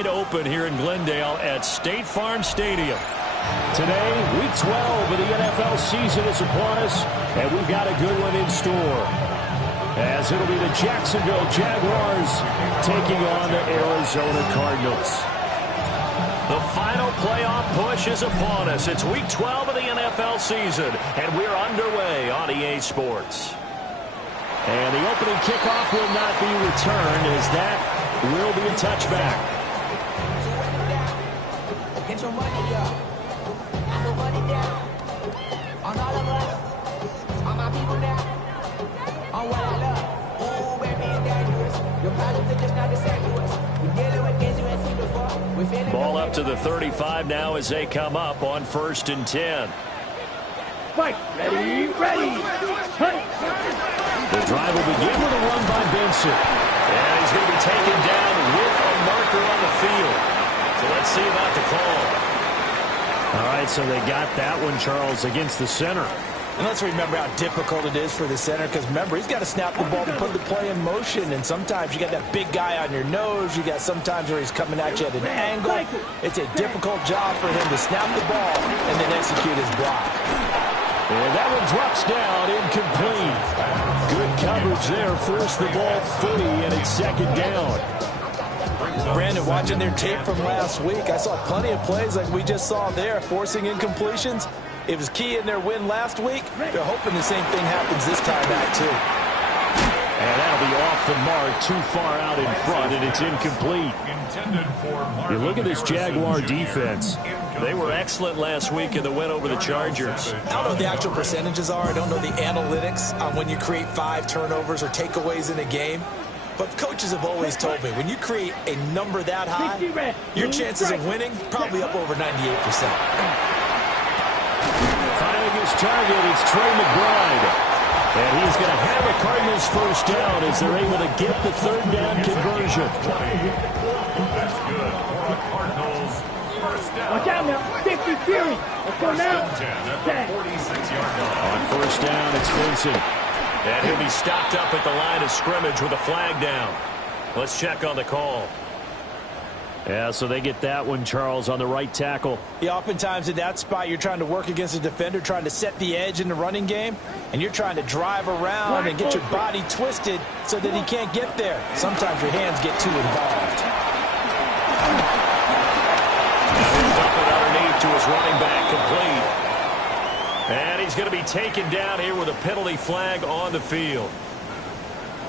wide open here in Glendale at State Farm Stadium. Today, Week 12 of the NFL season is upon us, and we've got a good one in store. As it'll be the Jacksonville Jaguars taking on the Arizona Cardinals. The final playoff push is upon us. It's Week 12 of the NFL season, and we're underway on EA Sports. And the opening kickoff will not be returned, as that will be a touchback. Get your money up. I put money down. On all of us. On my people now. On what I love. Ooh, baby, it's dangerous. Your problems are just not the same to us. We're dealing with things you ain't seen before. We're feeling Ball up to the 35 now as they come up on 1st and 10. Fight. Ready, ready. Hunt. The drive will begin with a run by Benson. And he's going to be taken down with a marker on the field. So let's see about the call. All right, so they got that one, Charles, against the center. And let's remember how difficult it is for the center, because remember, he's got to snap the ball to put the play in motion, and sometimes you got that big guy on your nose. You got sometimes where he's coming at you at an angle. It's a difficult job for him to snap the ball and then execute his block. And that one drops down, incomplete. Good coverage there, forced the ball free, and it's 2nd down. Brandon, watching their tape from last week, I saw plenty of plays like we just saw there, forcing incompletions. It was key in their win last week. They're hoping the same thing happens this time back, too. And that'll be off the mark, too far out in front, and it's incomplete. You look at this Jaguar defense. They were excellent last week in the win over the Chargers. I don't know what the actual percentages are. I don't know the analytics on when you create 5 turnovers or takeaways in a game. But coaches have always told me, when you create a number that high, your chances of winning probably up over 98%. Finding his target, it's Trey McBride. And he's going to have a Cardinals first down as they're able to get the 3rd down conversion. That's good for a Cardinals first down. Watch out now. 50 Fury. Let's go now. 46-yard line. On first down, it's Benson. And he'll be stopped up at the line of scrimmage with a flag down. Let's check on the call. Yeah, so they get that one, Charles, on the right tackle. Yeah, oftentimes in that spot, you're trying to work against a defender, trying to set the edge in the running game, and you're trying to drive around and get your body twisted so that he can't get there. Sometimes your hands get too involved. Now he'll dump it underneath to his running back, complete. And he's going to be taken down here with a penalty flag on the field.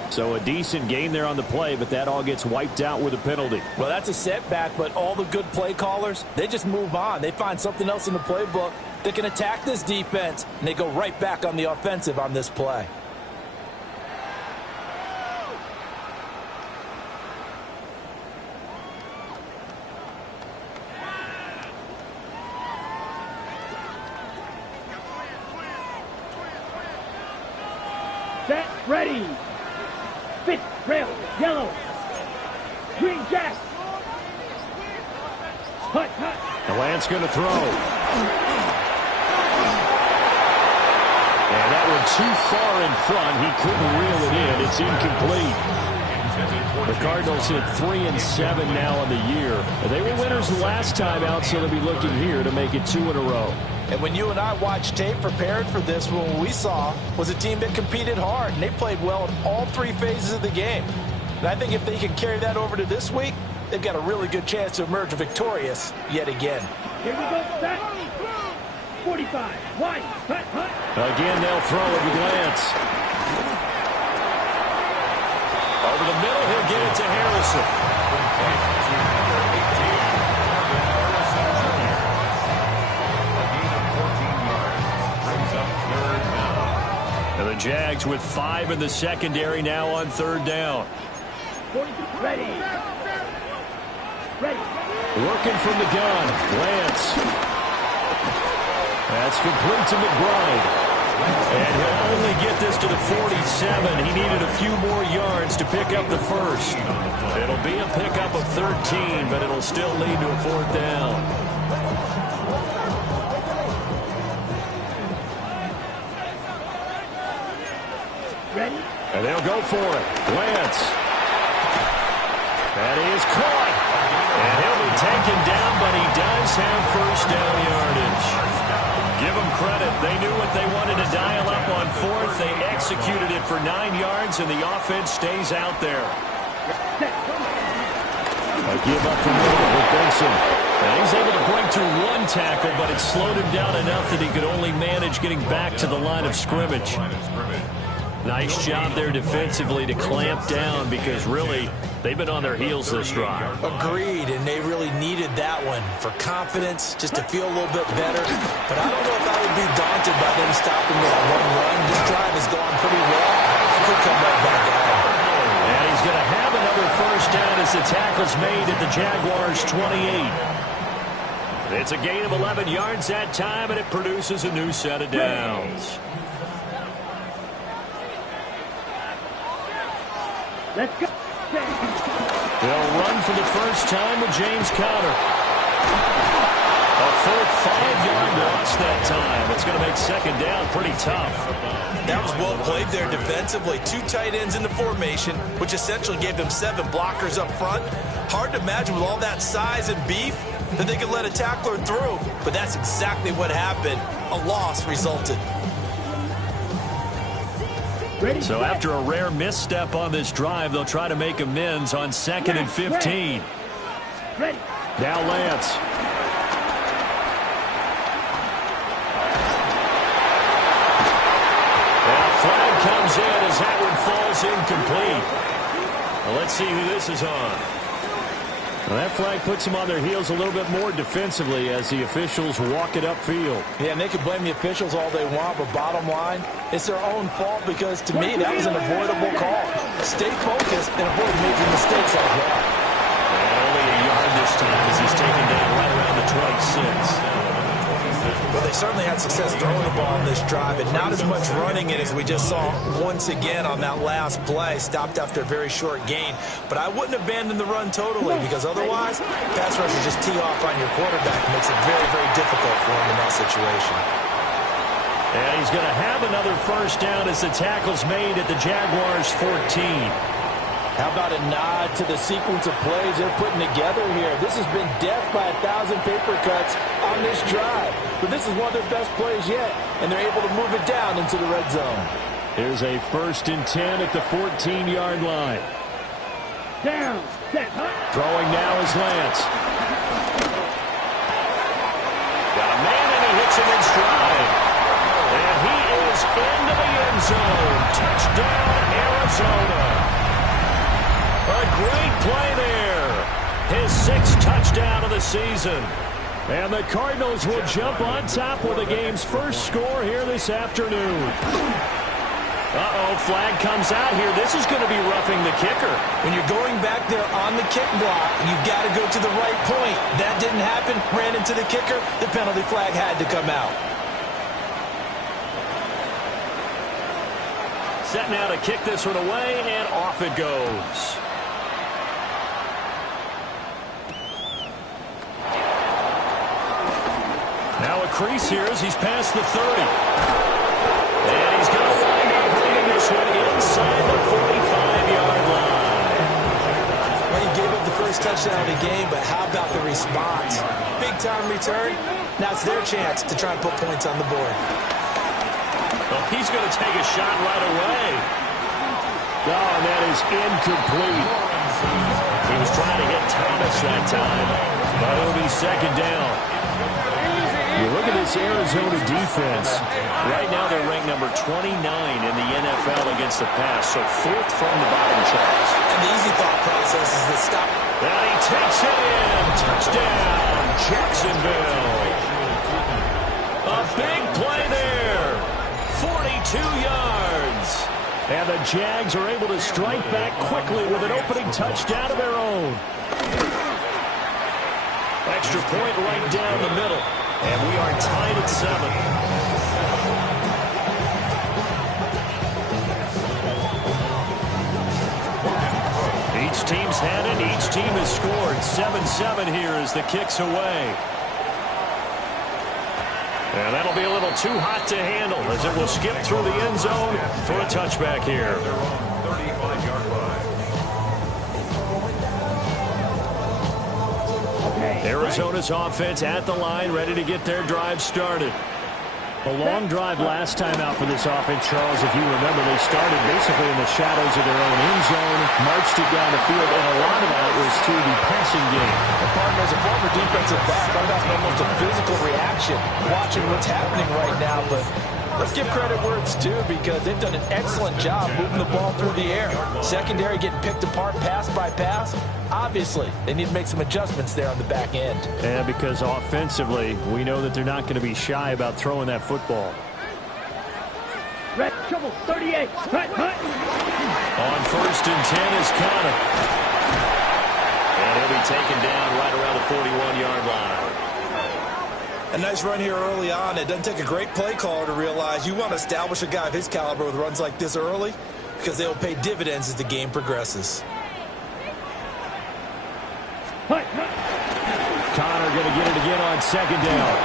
So a decent gain there on the play, but that all gets wiped out with a penalty. Well, that's a setback, but all the good play callers, they just move on. They find something else in the playbook that can attack this defense, and they go right back on the offensive on this play. Set, ready. Fit, rail, yellow. Green jack. Hut, hut. The Lance going to throw. And that one too far in front. He couldn't reel it in. It's incomplete. The Cardinals hit 3-7 now on the year. They were winners last time out, so they'll be looking here to make it 2 in a row. And when you and I watched tape prepared for this, what we saw was a team that competed hard, and they played well in all 3 phases of the game. And I think if they can carry that over to this week, they've got a really good chance to emerge victorious yet again. Here we go, set. 45, wide, hut, hut. Again, they'll throw it with Lance. Over the middle, he'll get it to Harrison. And the Jags with 5 in the secondary now on 3rd down. Ready. Ready. Working from the gun, Lance. That's complete to McBride. And he'll only get this to the 47. He needed a few more yards to pick up the first. It'll be a pickup of 13, but it'll still lead to a 4th down. Ready. And they'll go for it. Lance. And he is caught. And he'll taken down, but he does have first down yardage. Give them credit. They knew what they wanted to dial up on fourth. They executed it for 9 yards, and the offense stays out there. A give up from Miller with Benson. And he's able to break through 1 tackle, but it slowed him down enough that he could only manage getting back to the line of scrimmage. Nice job there defensively to clamp down because really they've been on their heels this drive. Agreed, and they really needed that one for confidence, just to feel a little bit better. But I don't know if I would be daunted by them stopping with a run. This drive has gone pretty well. They could come right back at him. And he's going to have another first down as the tackle's made at the Jaguars' 28. It's a gain of 11 yards that time, and it produces a new set of downs. Let's go. They'll run for the first time with James Conner. A full 5-yard loss that time. It's going to make second down pretty tough. That was well played there defensively. 2 tight ends in the formation, which essentially gave them 7 blockers up front. Hard to imagine with all that size and beef that they could let a tackler through. But that's exactly what happened. A loss resulted. So after a rare misstep on this drive, they'll try to make amends on 2nd and 15. Now Lance. And a flag comes in as that one falls incomplete. Well, let's see who this is on. Well, that flag puts them on their heels a little bit more defensively as the officials walk it upfield. Yeah, and they can blame the officials all they want, but bottom line, it's their own fault because, to me, that was an avoidable call. Stay focused and avoid major mistakes like that. And only a yard this time as he's taken down right around the 26. Well, they certainly had success throwing the ball on this drive, and not as much running it as we just saw once again on that last play. Stopped after a very short gain. But I wouldn't abandon the run totally because otherwise, pass rushers just tee off on your quarterback. It makes it very, very difficult for him in that situation. And he's going to have another first down as the tackle's made at the Jaguars' 14. How about a nod to the sequence of plays they're putting together here? This has been death by 1,000 paper cuts on this drive. But this is one of their best plays yet, and they're able to move it down into the red zone. Here's a 1st and 10 at the 14-yard line. Down. Set. Throwing now is Lance. Got a man, and he hits him in stride. And he is into the end zone. Touchdown, Arizona. A great play there. His 6th touchdown of the season. And the Cardinals will jump on top with the game's first score here this afternoon. Uh-oh, flag comes out here. This is going to be roughing the kicker. When you're going back there on the kick block, you've got to go to the right point. That didn't happen. Ran into the kicker. The penalty flag had to come out. Set now to kick this one away, and off it goes. Now a crease here as he's past the 30. And he's going to wind up bringing this one inside the 45-yard line. Well, he gave up the first touchdown of the game, but how about the response? Big-time return. Now it's their chance to try and put points on the board. Well, he's going to take a shot right away. Oh, and that is incomplete. He was trying to hit Thomas that time, but it'll be second down. You look at this Arizona defense. Right now they're ranked number 29 in the NFL against the pass, so 4th from the bottom charts. And the easy thought process is to stop. And he takes it in. Touchdown, Jacksonville. A big play there. 42 yards. And the Jags are able to strike back quickly with an opening touchdown of their own. Extra point right down the middle. And we are tied at 7. Each team's had it. Each team has scored. 7-7 here as the kick's away. And that'll be a little too hot to handle as it will skip through the end zone for a touchback here. Okay. Arizona's offense at the line, ready to get their drive started. A long drive last time out for this offense, Charles. If you remember, they started basically in the shadows of their own end zone, marched it down the field, and a lot of that was through the passing game. And partner, as a former defensive back, I've got almost a physical reaction watching what's happening right now, but let's give credit where it's due because they've done an excellent job moving the ball through the air. Secondary getting picked apart pass by pass. Obviously, they need to make some adjustments there on the back end. Yeah, because offensively, we know that they're not going to be shy about throwing that football. Red trouble, 38. Hut. On 1st and 10 is Connor. And he'll be taken down right around the 41-yard line. A nice run here early on. It doesn't take a great play caller to realize you want to establish a guy of his caliber with runs like this early because they'll pay dividends as the game progresses. Connor going to get it again on 2nd down.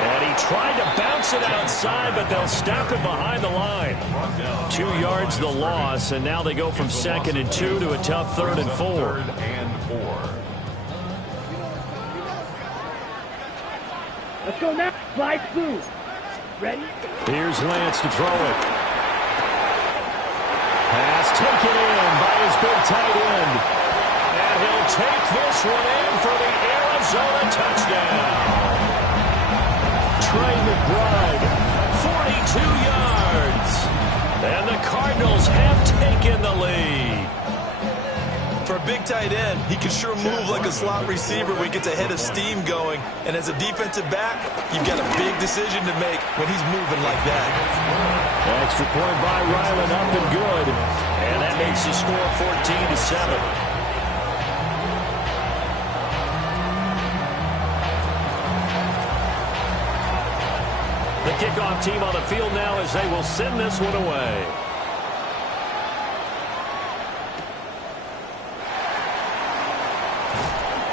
And he tried to bounce it outside, but they'll stop him behind the line. 2 yards the loss, and now they go from 2nd and 2 to a tough 3rd and 4. Let's go now. Slide through. Ready? Here's Lance to throw it. Pass taken in by his big tight end. And he'll take this one in for the Arizona touchdown. Trey McBride, 42 yards. And the Cardinals have taken the lead. For a big tight end, he can sure move like a slot receiver when he gets a head of steam going. And as a defensive back, you've got a big decision to make when he's moving like that. Extra point by Ryland, up and good. And that makes the score 14-7. The kickoff team on the field now as they will send this one away.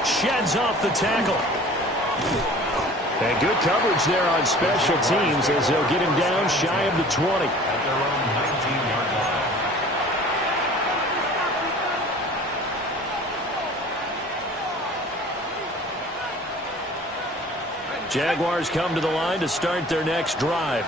Sheds off the tackle. And good coverage there on special teams as they'll get him down shy of the 20. At their own 19-yard line. Jaguars come to the line to start their next drive.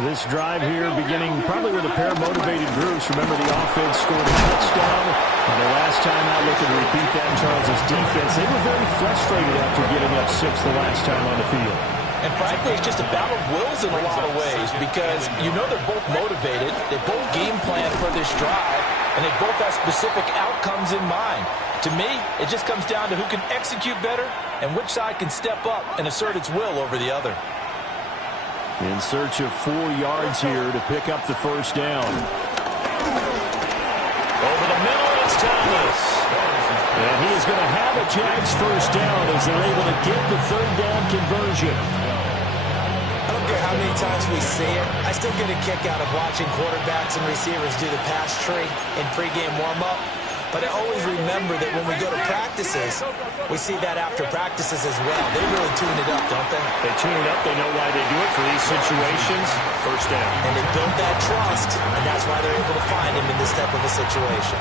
This drive here beginning probably with a pair of motivated groups. Remember, the offense scored a touchdown. And the last time out, looking to repeat that in Charles' defense, they were very frustrated after getting up 6 the last time on the field. And frankly, it's just a battle of wills in a lot of ways because you know they're both motivated. They both game plan for this drive, and they both have specific outcomes in mind. To me, it just comes down to who can execute better and which side can step up and assert its will over the other. In search of 4 yards here to pick up the first down. Over the middle, it's Thomas. And he is going to have a Jags first down as they're able to get the 3rd down conversion. I don't care how many times we see it. I still get a kick out of watching quarterbacks and receivers do the pass tree in pregame warm-up. But I always remember that when we go to practices, we see that after practices as well. They really tune it up, don't they? They tune it up. They know why they do it for these situations. First down. And they build that trust, and that's why they're able to find him in this type of a situation.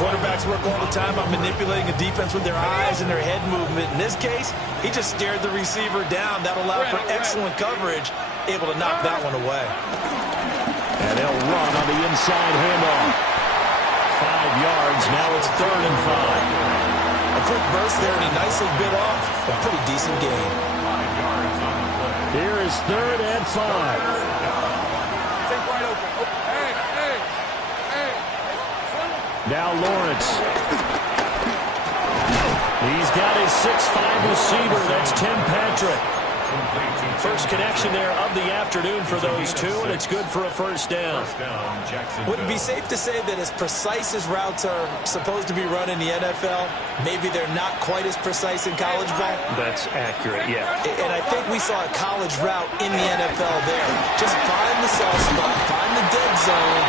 Quarterbacks work all the time on manipulating a defense with their eyes and their head movement. In this case, he just stared the receiver down. That allowed for excellent coverage, able to knock that one away. And they'll run on the inside handoff. 5 yards. Now it's 3rd and 5. A quick burst there, and he nicely bit off a pretty decent gain. 5 yards on the play. Here is 3rd and 5. Take wide open. Now Lawrence. He's got his 6'5" receiver. That's Tim Patrick. First connection there of the afternoon for those two, and it's good for a first down. Would it be safe to say that as precise as routes are supposed to be run in the NFL, maybe they're not quite as precise in college ball? That's accurate, yeah. And I think we saw a college route in the NFL there. Just find the soft spot, find the dead zone,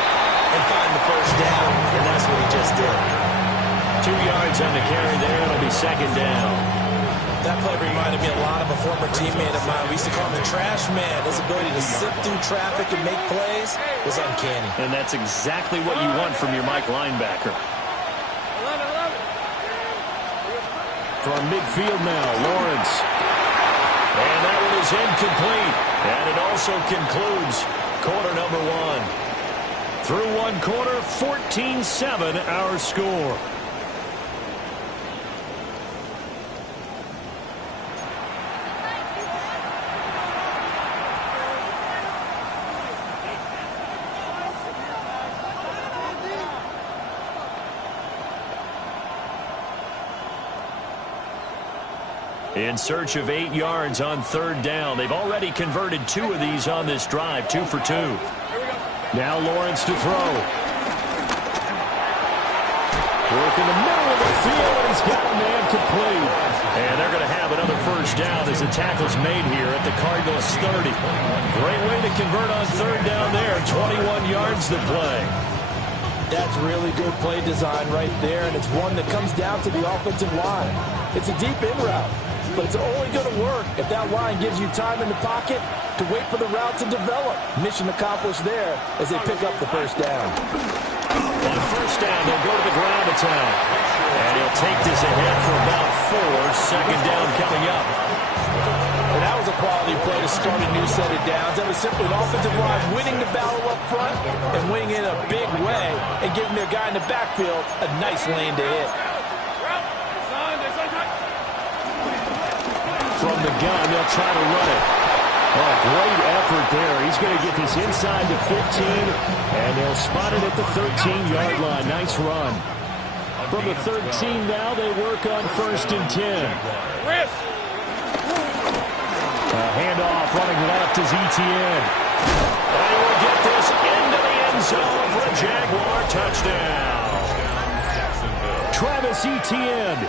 and find the first down, and that's what he just did. 2 yards on the carry there. It'll be 2nd down. That play reminded me a lot of a former teammate of mine. We used to call him the trash man. His ability to sift through traffic and make plays was uncanny. And that's exactly what you want from your Mike linebacker. From midfield now, Lawrence. And that one is incomplete. And it also concludes quarter number one. Through one quarter, 14-7 our score. In search of 8 yards on third down. They've already converted 2 of these on this drive, 2 for 2. Now Lawrence to throw. Work in the middle of the field, and he's got a man complete. And they're going to have another first down as the tackle's made here at the Cardinals' 30. Great way to convert on third down there. 21 yards to play. That's really good play design right there, and it's one that comes down to the offensive line. It's a deep in route, but it's only going to work if that line gives you time in the pocket to wait for the route to develop. Mission accomplished there as they pick up the first down. On first down, they'll go to the ground to town. And he'll take this ahead for about 4. Second down coming up. And that was a quality play to start a new set of downs. That was simply an offensive line winning the battle up front and winning in a big way and giving their guy in the backfield a nice lane to hit. From the gun, they'll try to run it. Oh, great effort there. He's going to get this inside the 15, and they'll spot it at the 13-yard line. Nice run. From the 13 now, they work on first and 10. A handoff running left is Etienne. And he will get this into the end zone for a Jaguar touchdown. Travis Etienne,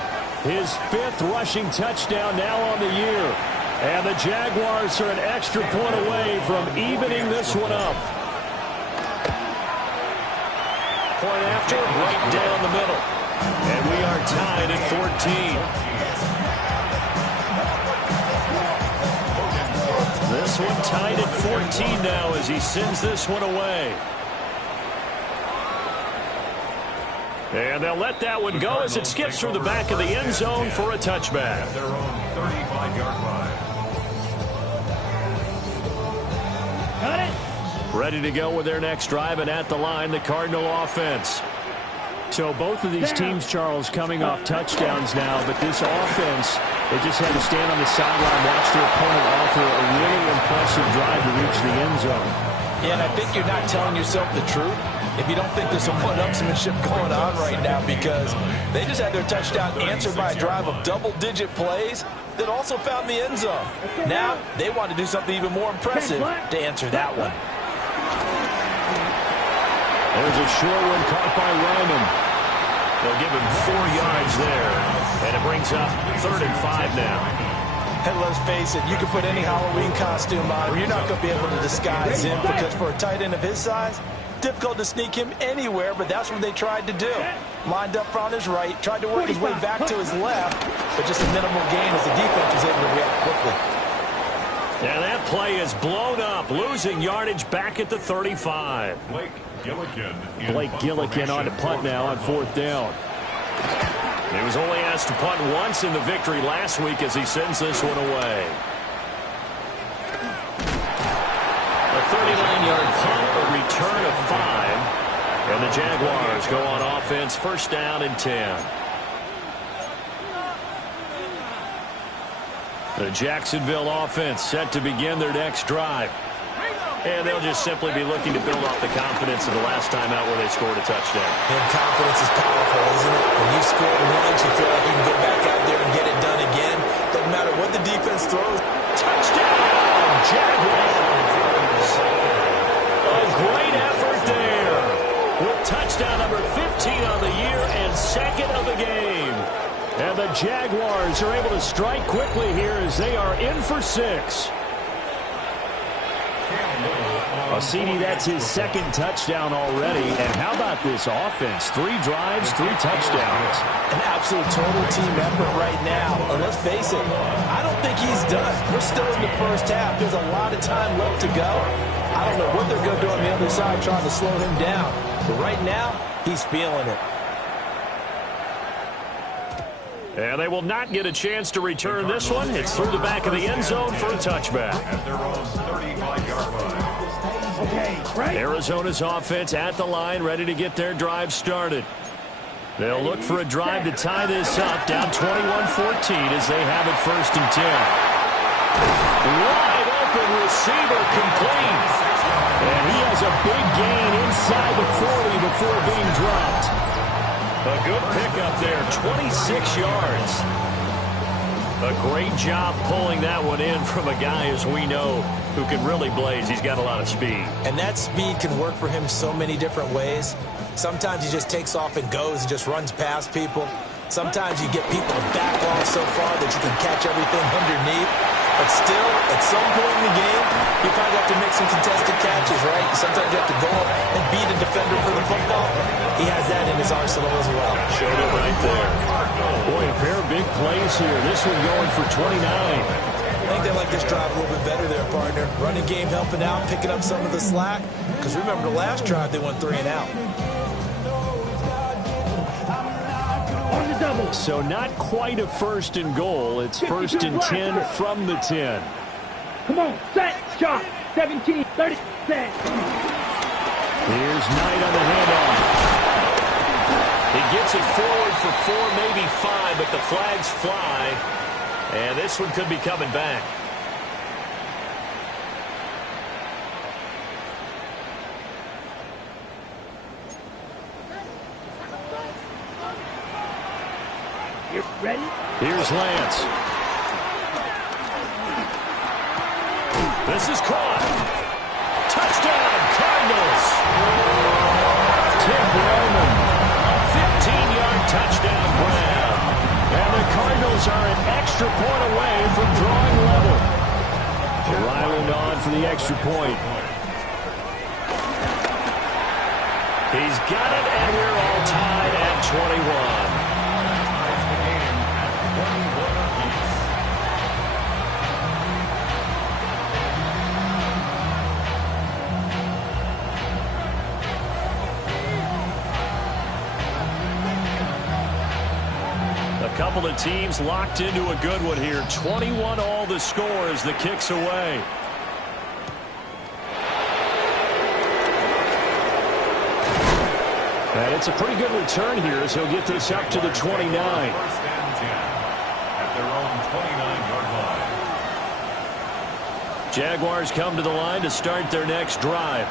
his 5th rushing touchdown now on the year. And the Jaguars are an extra point away from evening this one up. Point after, right down the middle. And we are tied at 14. This one tied at 14 now as he sends this one away. And they'll let that one go as it skips through the back of the end zone for a touchback. Their own 35-yard line. Got it. Ready to go with their next drive, and at the line, the Cardinal offense. So both of these teams, Charles, coming off touchdowns now, but this offense, they just had to stand on the sideline, watch their opponent offer a really impressive drive to reach the end zone. Yeah, and I think you're not telling yourself the truth if you don't think there's some one-upsmanship going on right now, because they just had their touchdown answered by a drive of double-digit plays that also found the end zone. Now they want to do something even more impressive to answer that one. There's a short one caught by Ryman. They'll give him 4 yards there, and it brings up 3rd and 5 now. And let's face it, you can put any Halloween costume on, you're not going to be able to disguise him, because for a tight end of his size, difficult to sneak him anywhere, but that's what they tried to do. Lined up on his right, tried to work his way back to his left, but just a minimal gain as the defense was able to react quickly. And that play is blown up, losing yardage back at the 35. Blake Gillikin on to punt now on 4th down. He was only asked to punt once in the victory last week as he sends this one away. A 39-yard punt, a return of 5. And the Jaguars go on offense, first down and 10. The Jacksonville offense set to begin their next drive. And they'll just simply be looking to build off the confidence of the last time out where they scored a touchdown. And confidence is powerful, isn't it? When you score once, you feel like you can go back out there and get it done again. Doesn't matter what the defense throws. Touchdown, Jaguars! A great effort there. With touchdown number 15 on the year and 2nd of the game. And the Jaguars are able to strike quickly here as they are in for 6. CD, that's his 2nd touchdown already. And how about this offense? 3 drives, 3 touchdowns. An absolute total team effort right now. And let's face it, I don't think he's done. We're still in the first half. There's a lot of time left to go. I don't know what they're going to do on the other side trying to slow him down. But right now, he's feeling it. And they will not get a chance to return this one. It's through the back of the end zone for a touchback. At their own 35-yard line. Okay, right? Arizona's offense at the line, ready to get their drive started. They'll look for a drive to tie this up, down 21-14 as they have it 1st and 10. Wide open receiver complete. And he has a big gain inside the 40 before being dropped. A good pickup there, 26 yards. A great job pulling that one in from a guy, as we know, who can really blaze. He's got a lot of speed. And that speed can work for him so many different ways. Sometimes he just takes off and goes and just runs past people. Sometimes you get people to back off so far that you can catch everything underneath. But still, at some point in the game, you probably have to make some contested catches, right? Sometimes you have to go up and beat a defender for the football. He has that in his arsenal as well. Showed it right there. Boy, a pair of big plays here. This one going for 29. I think they like this drive a little bit better there, partner. Running game helping out, picking up some of the slack. Because remember, the last drive, they went 3 and out. On the double. So not quite a 1st and goal. It's 1st and 10 from the 10. Come on, set, shot. 17, 30, set. Here's Knight on the handoff. He gets it forward for 4, maybe 5, but the flags fly. And this one could be coming back. You ready? Here's Lance. This is caught. Touchdown, Cardinals. Tim Roman, a 15-yard touchdown grab. And the Cardinals are an extra point away from drawing level. Ryland on for the extra point. He's got it, and we're all tied at 21. A couple of teams locked into a good one here. 21 all the score as the kick's away. And it's a pretty good return here as he'll get this up to the 29. 1st and 10 at their own 29-yard line. Jaguars come to the line to start their next drive.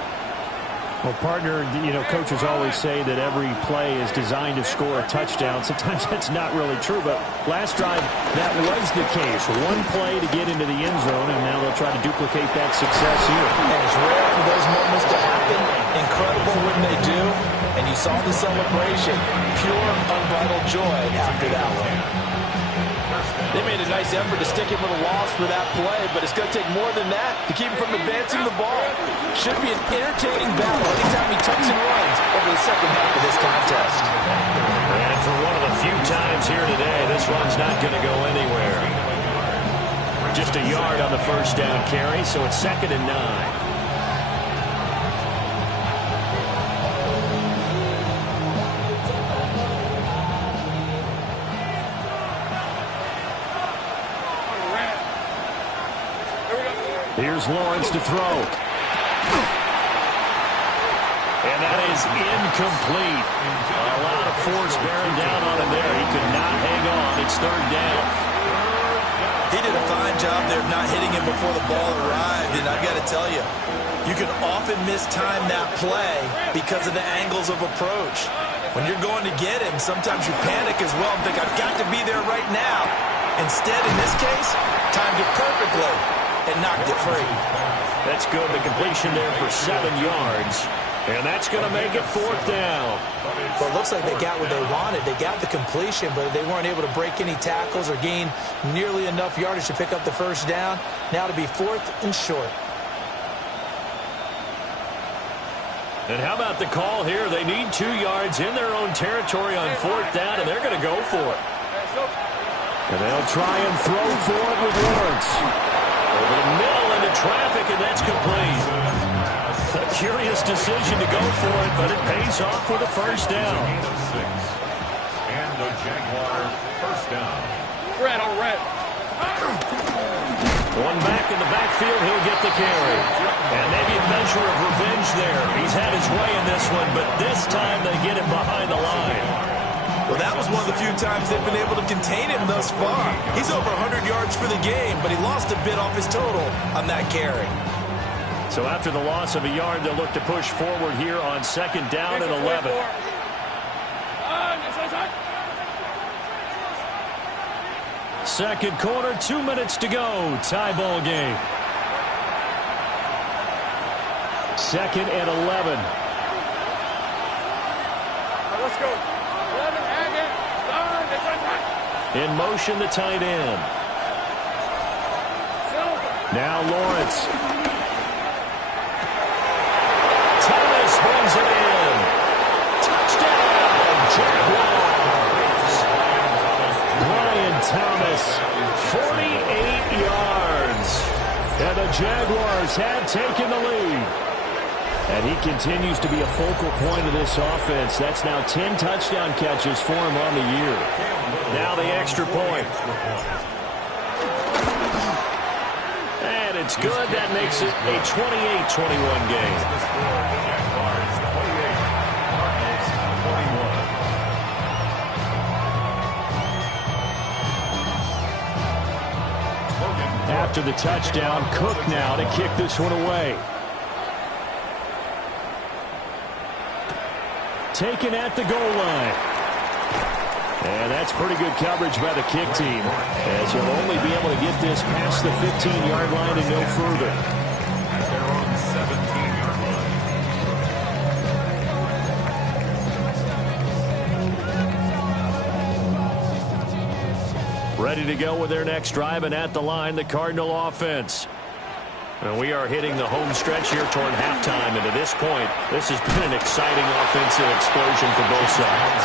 Well, partner, you know, coaches always say that every play is designed to score a touchdown. Sometimes that's not really true, but last drive, that was the case. One play to get into the end zone, and now they'll try to duplicate that success here. And it's rare for those moments to happen. Incredible when they do. And you saw the celebration. Pure, unbridled joy after that one. They made a nice effort to stick him with a loss for that play, but it's going to take more than that to keep him from advancing the ball. Should be an entertaining battle anytime he tucks and runs over the second half of this contest. And for one of the few times here today, this one's not going to go anywhere. Just a yard on the first down carry, so it's 2nd and 9. Here's Lawrence to throw. And that is incomplete. A lot of force bearing down on him there. He could not hang on. It's 3rd down. He did a fine job there of not hitting him before the ball arrived. And I've got to tell you, you can often mistime that play because of the angles of approach. When you're going to get him, sometimes you panic as well and think, I've got to be there right now. Instead, in this case, timed it perfectly and knocked it free. That's good. The completion there for 7 yards. And that's going to make it 4th down. Well, it looks like they got what they wanted. They got the completion, but they weren't able to break any tackles or gain nearly enough yardage to pick up the first down. Now to be 4th and short. And how about the call here? They need 2 yards in their own territory on 4th down, and they're going to go for it. And they'll try and throw for it with Lawrence. Over the middle into traffic, and that's complete. A curious decision to go for it, but it pays off with a first down. And the Jaguars' 1st first down. Red on red. One back in the backfield, he'll get the carry. And maybe a measure of revenge there. He's had his way in this one, but this time they get him behind the line. Well, that was one of the few times they've been able to contain him thus far. He's over 100 yards for the game, but he lost a bit off his total on that carry. So after the loss of a yard, they'll look to push forward here on second down and 11. Second quarter, 2 minutes to go. Tie ball game. Second and 11. Let's go. 11 again. In motion, the tight end. Now Lawrence. Thomas brings it in. Touchdown, Jaguars. Brian Thomas, 48 yards. And the Jaguars have taken the lead. And he continues to be a focal point of this offense. That's now 10 touchdown catches for him on the year. Now the extra point. And it's good. That makes it a 28-21 game. After the touchdown, Cook now to kick this one away. Taken at the goal line. And that's pretty good coverage by the kick team, as he'll only be able to get this past the 15-yard line and no further. They're on the 17-yard line. Ready to go with their next drive, and at the line, the Cardinal offense. And we are hitting the home stretch here toward halftime, and to this point, this has been an exciting offensive explosion for both sides.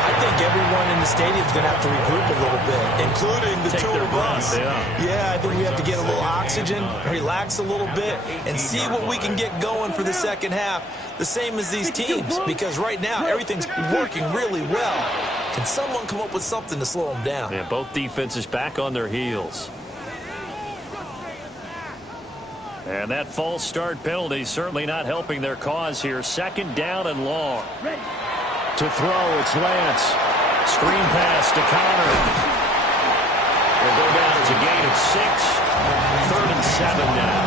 I think everyone in the stadium is going to have to regroup a little bit, including the two of us. Yeah, I think we have to get a little oxygen, relax a little bit, and see what we can get going for the second half, the same as these teams, because right now everything's working really well. Can someone come up with something to slow them down? Yeah, both defenses back on their heels. And that false start penalty certainly not helping their cause here. Second down and long. To throw, it's Lance. Screen pass to Connor. We'll go down to a gain of 6. 3rd and 7 now.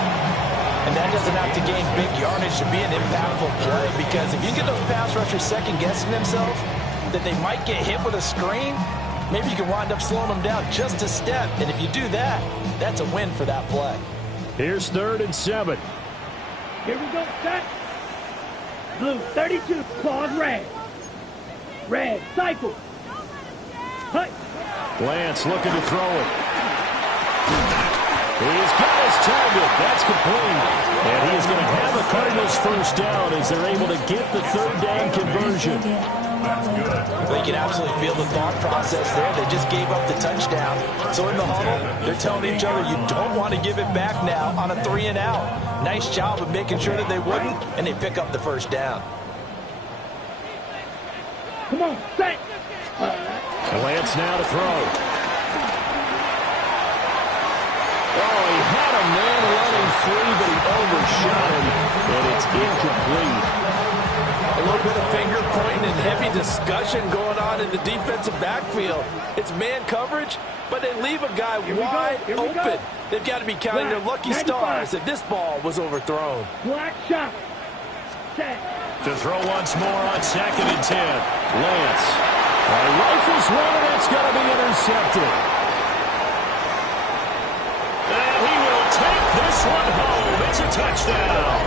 And that doesn't have to gain big yardage to be an impactful play, because if you get those pass rushers second-guessing themselves that they might get hit with a screen, maybe you can wind up slowing them down just a step. And if you do that, that's a win for that play. Here's 3rd and 7. Here we go, set. Blue, 32, claws red. Red, cycle. Hut. Lance looking to throw it. He's got his target. That's complete. And he is going to have the Cardinals first down as they're able to get the 3rd down conversion. That's good. They can absolutely feel the thought process there. They just gave up the touchdown. So in the huddle, they're telling each other, you don't want to give it back now on a 3 and out. Nice job of making sure that they wouldn't, and they pick up the first down. Come on, set. Lance now to throw. Oh, he had a man running free, but he overshot him, and it's incomplete. A little bit of finger pointing and heavy discussion going on in the defensive backfield. It's man coverage, but they leave a guy wide open. They've got to be counting their lucky stars that this ball was overthrown. Black shot. Set. To throw once more on 2nd and 10. Lance. Rifles one, and that's going to be intercepted. And he will take this one home. It's a touchdown.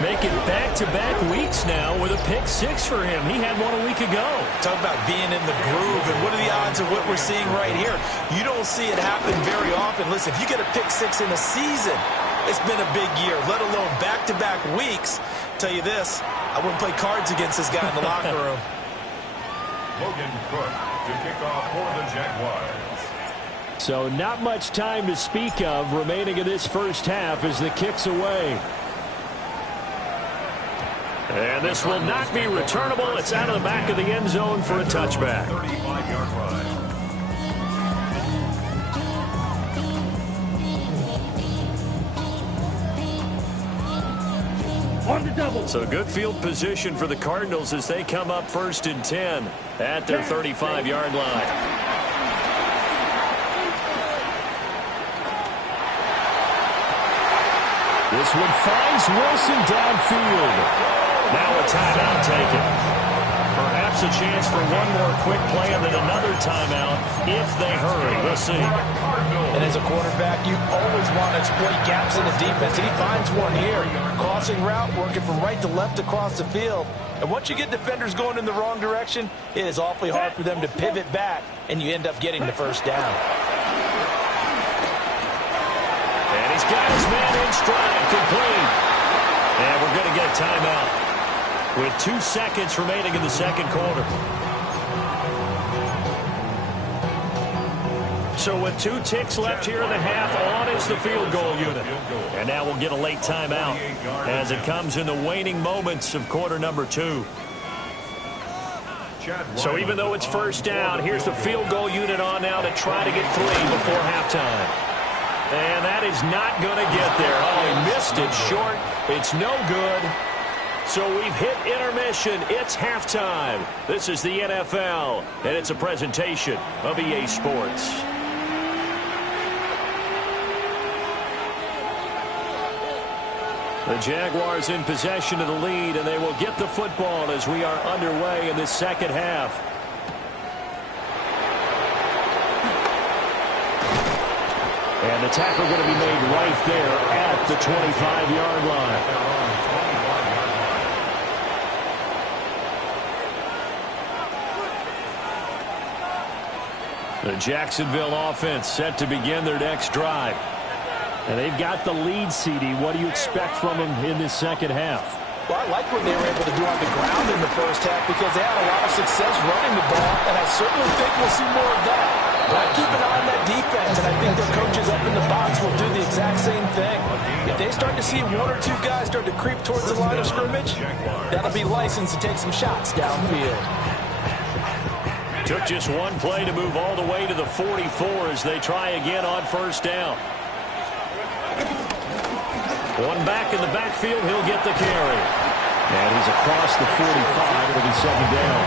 Making back-to-back weeks now with a pick-6 for him. He had one a week ago. Talk about being in the groove, and what are the odds of what we're seeing right here? You don't see it happen very often. Listen, if you get a pick-6 in a season, it's been a big year, let alone back-to-back weeks. Tell you this, I wouldn't play cards against this guy in the locker room. Logan Cook to kick off for the Jaguars. So not much time to speak of remaining in this first half as the kick's away. And this will not be returnable. It's out of the back of the end zone for a touchback. 35-yard line. On the double. So good field position for the Cardinals as they come up 1st and 10 at their 35-yard line. This one finds Wilson downfield. Now a timeout taken. Perhaps a chance for one more quick play and then another timeout if they hurry. We'll see. And as a quarterback, you always want to exploit gaps in the defense, and he finds one here. Crossing route, working from right to left across the field. And once you get defenders going in the wrong direction, it is awfully hard for them to pivot back, and you end up getting the first down. And he's got his man in stride, complete. And we're going to get a timeout with 2 seconds remaining in the second quarter. So with 2 ticks left here in the half, on is the field goal unit. And now we'll get a late timeout as it comes in the waning moments of quarter number 2. So even though it's first down, here's the field goal unit on now to try to get 3 before halftime. And that is not going to get there. Oh, he missed it short. It's no good. So we've hit intermission. It's halftime. This is the NFL, and it's a presentation of EA Sports. The Jaguars in possession of the lead, and they will get the football as we are underway in this second half. And the tackle going to be made right there at the 25-yard line. The Jacksonville offense set to begin their next drive. And they've got the lead, CD. What do you expect from them in this second half? Well, I like what they were able to do on the ground in the first half because they had a lot of success running the ball, and I certainly think we'll see more of that. But I keep an eye on that defense, and I think their coaches up in the box will do the exact same thing. If they start to see 1 or 2 guys start to creep towards the line of scrimmage, that'll be licensed to take some shots downfield. Took just 1 play to move all the way to the 44 as they try again on first down. 1 back in the backfield, he'll get the carry. And he's across the 45. It'll be second down.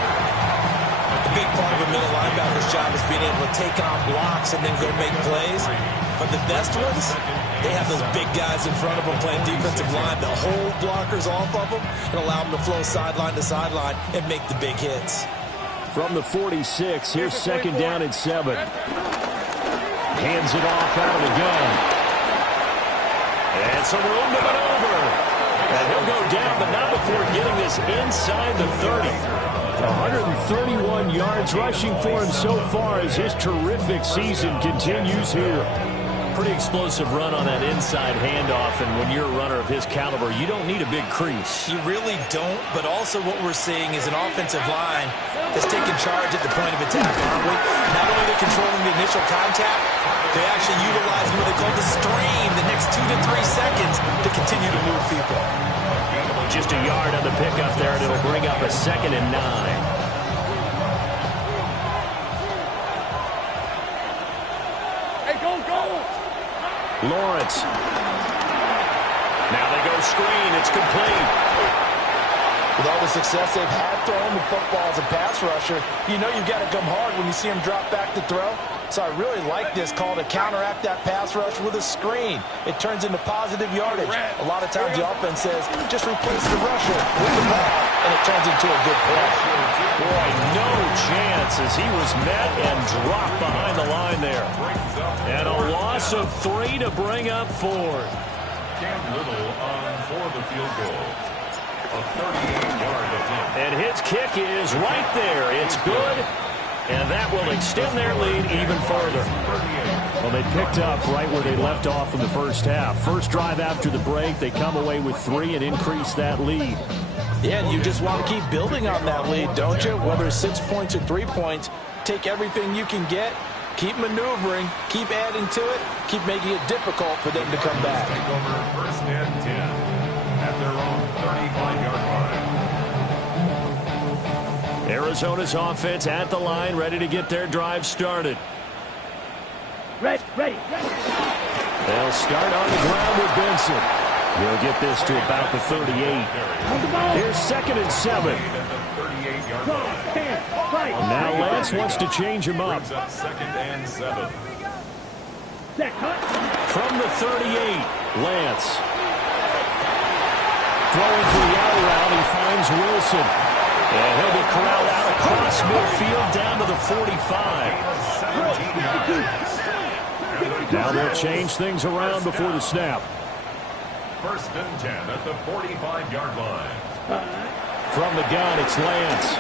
A big part of a middle linebacker's job is being able to take on blocks and then go make plays. But the best ones, they have those big guys in front of them playing defensive line that hold blockers off of them and allow them to flow sideline to sideline and make the big hits. From the 46, here's second down and 7. Hands it off out of the gun. And some room to maneuver. And he'll go down, but not before getting this inside the 30. 131 yards rushing for him so far as his terrific season continues here. Pretty explosive run on that inside handoff, and when you're a runner of his caliber, you don't need a big crease. You really don't, but also what we're seeing is an offensive line that's taking charge at the point of attack, aren't we? Not only are they controlling the initial contact, they actually utilize what they call the strain the next 2 to 3 seconds to continue to move people. Just a yard on the pickup there, and it'll bring up a 2nd and 9. Lawrence. Now they go screen. It's complete. With all the success they've had throwing the football as a pass rusher, you know you've got to come hard when you see him drop back to throw. So I really like this call to counteract that pass rush with a screen. It turns into positive yardage. A lot of times the offense says, just replace the rusher with the ball, and it turns into a good play. Boy, no chance as he was met and dropped behind the line there. And a loss of 3 to bring up 4. Cam Little on for the field goal. A 38-yard attempt. And his kick is right there. It's good. And that will extend their lead even further. Well, they picked up right where they left off in the first half. First drive after the break, they come away with 3 and increase that lead. Yeah, and you just want to keep building on that lead, don't you? Whether it's 6 points or 3 points, take everything you can get, keep maneuvering, keep adding to it, keep making it difficult for them to come back. Take over 1st and 10 at their own 35-yard line. Arizona's offense at the line, ready to get their drive started. Ready. They'll start on the ground with Benson. He'll get this to about the 38. Here's 2nd and 7. Now Lance wants to change him up. 2nd and 7. From the 38, Lance. Throwing for the out route, he finds Wilson. And he'll be corralled out across midfield down to the 45. Now they'll change things around before the snap. 1st and 10 at the 45-yard line. From the gun, it's Lance.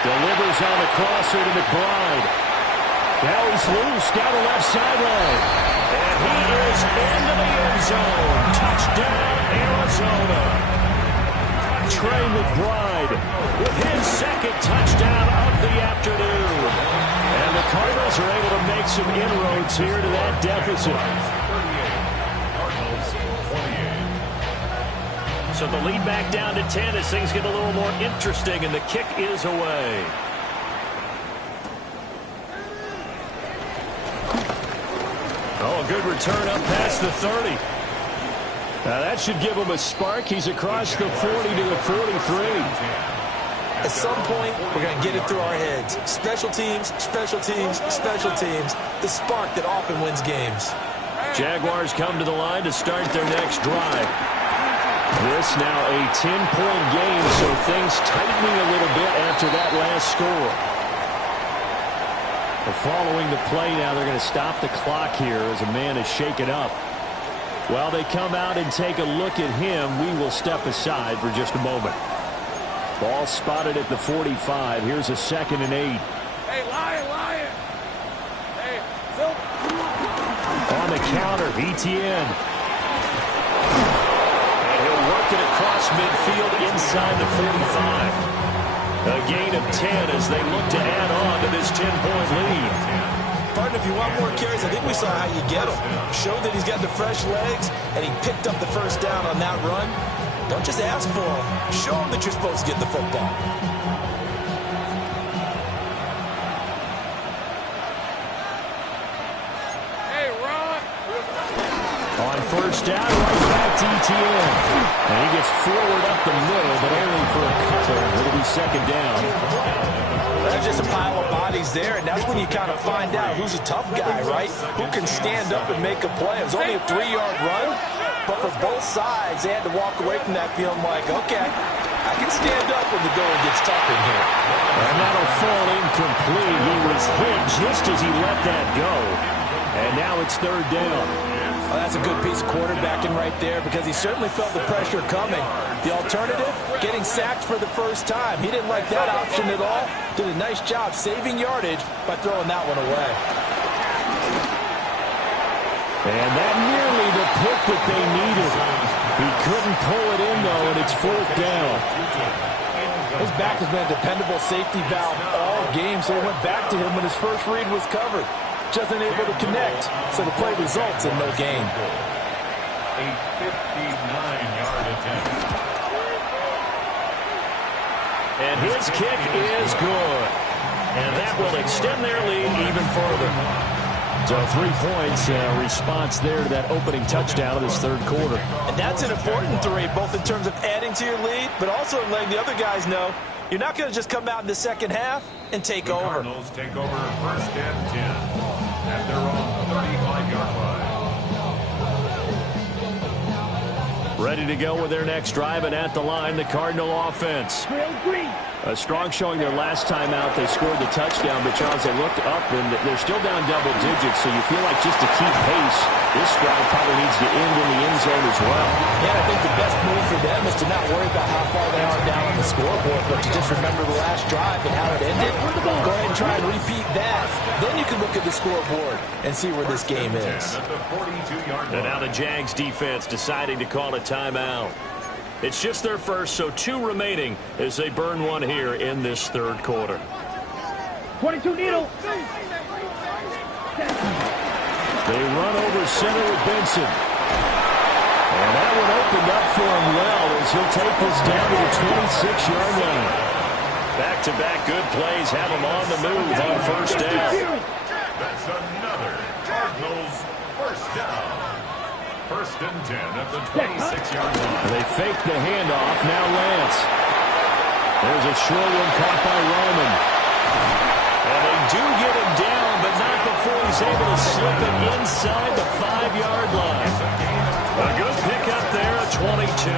Delivers on the crosser to McBride. Now he's loose down the left sideline. And he is into the end zone. Touchdown, Arizona. Trey McBride with his 2nd touchdown of the afternoon. And the Cardinals are able to make some inroads here to that deficit. So the lead back down to 10 as things get a little more interesting, and the kick is away. Oh, a good return up past the 30. Now that should give him a spark. He's across the 40 to the 43. At some point, we're going to get it through our heads. Special teams, special teams, special teams. The spark that often wins games. Jaguars come to the line to start their next drive. This now a 10-point game, so things tightening a little bit after that last score. Following the play now, they're going to stop the clock here as a man is shaken up. While they come out and take a look at him, we will step aside for just a moment. Ball spotted at the 45. Here's a 2nd and 8. Hey, Lion. Hey, Phil. On the counter, ETN. And he'll work it across midfield inside the 45. A gain of 10 as they look to add on to this 10-point lead. Partner, if you want more carries, I think we saw how you get him. Show that he's got the fresh legs, and he picked up the 1st down on that run. Don't just ask for him. Show him that you're supposed to get the football. Hey, Ron. On 1st down, right back to ETN. And he gets forward up the middle, but only for a couple. It'll be 2nd down. That's just a pile of bodies there, and that's when you kind of find out who's a tough guy, right? Who can stand up and make a play. It was only a 3-yard run, but for both sides, they had to walk away from that feeling like, okay, I can stand up when the going gets tough in here. And that'll fall incomplete. He was hit just as he let that go. And now it's 3rd down. Well, that's a good piece of quarterbacking right there because he certainly felt the pressure coming. The alternative, getting sacked for the 1st time. He didn't like that option at all. Did a nice job saving yardage by throwing that one away. And that nearly the pick that they needed. He couldn't pull it in, though, and it's 4th down. His back has been a dependable safety valve all game, so he went back to him when his first read was covered. Just unable to connect, so the play results in no gain. A 59-yard attempt. And his kick is good. And that will extend their lead even further. So 3 points, response there to that opening touchdown of this 3rd quarter. And that's an important 3, both in terms of adding to your lead, but also in letting the other guys know you're not going to just come out in the 2nd half and take over. The Cardinals take over 1st and 10 at their own 35-yard line. Ready to go with their next drive, and at the line, the Cardinal offense. A strong showing their last time out. They scored the touchdown, but Charles, they looked up, and they're still down double digits, so you feel like just to keep pace, this drive probably needs to end in the end zone as well. Yeah, I think the best move for them is to not worry about how far they are down on the scoreboard, but to just remember the last drive and how it ended. Go ahead and try and repeat that. Then you can look at the scoreboard and see where this game is. And now the Jags defense deciding to call a timeout. It's just their first, so 2 remaining as they burn one here in this 3rd quarter. 22 needle. They run over center with Benson. And that one opened up for him well as he'll take this down to the 26-yard line. Back-to-back good plays have them on the move on first down. That's another Cardinals first down. First and 10 at the 26-yard line. They fake the handoff. Now Lance. There's a short one caught by Roman. And they do get him down, but not before he's able to slip it inside the 5-yard line. A good pickup there at 22.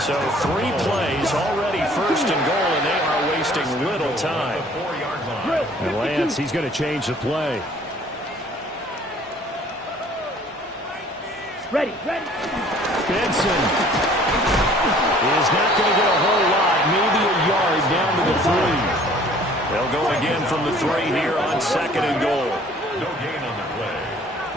So 3 plays already first and goal, and they are wasting little time. And Lance, he's going to change the play. Ready. Benson is not going to get a whole lot, maybe a yard down to the 3. They'll go again from the 3 here on second and goal. No gain on the play.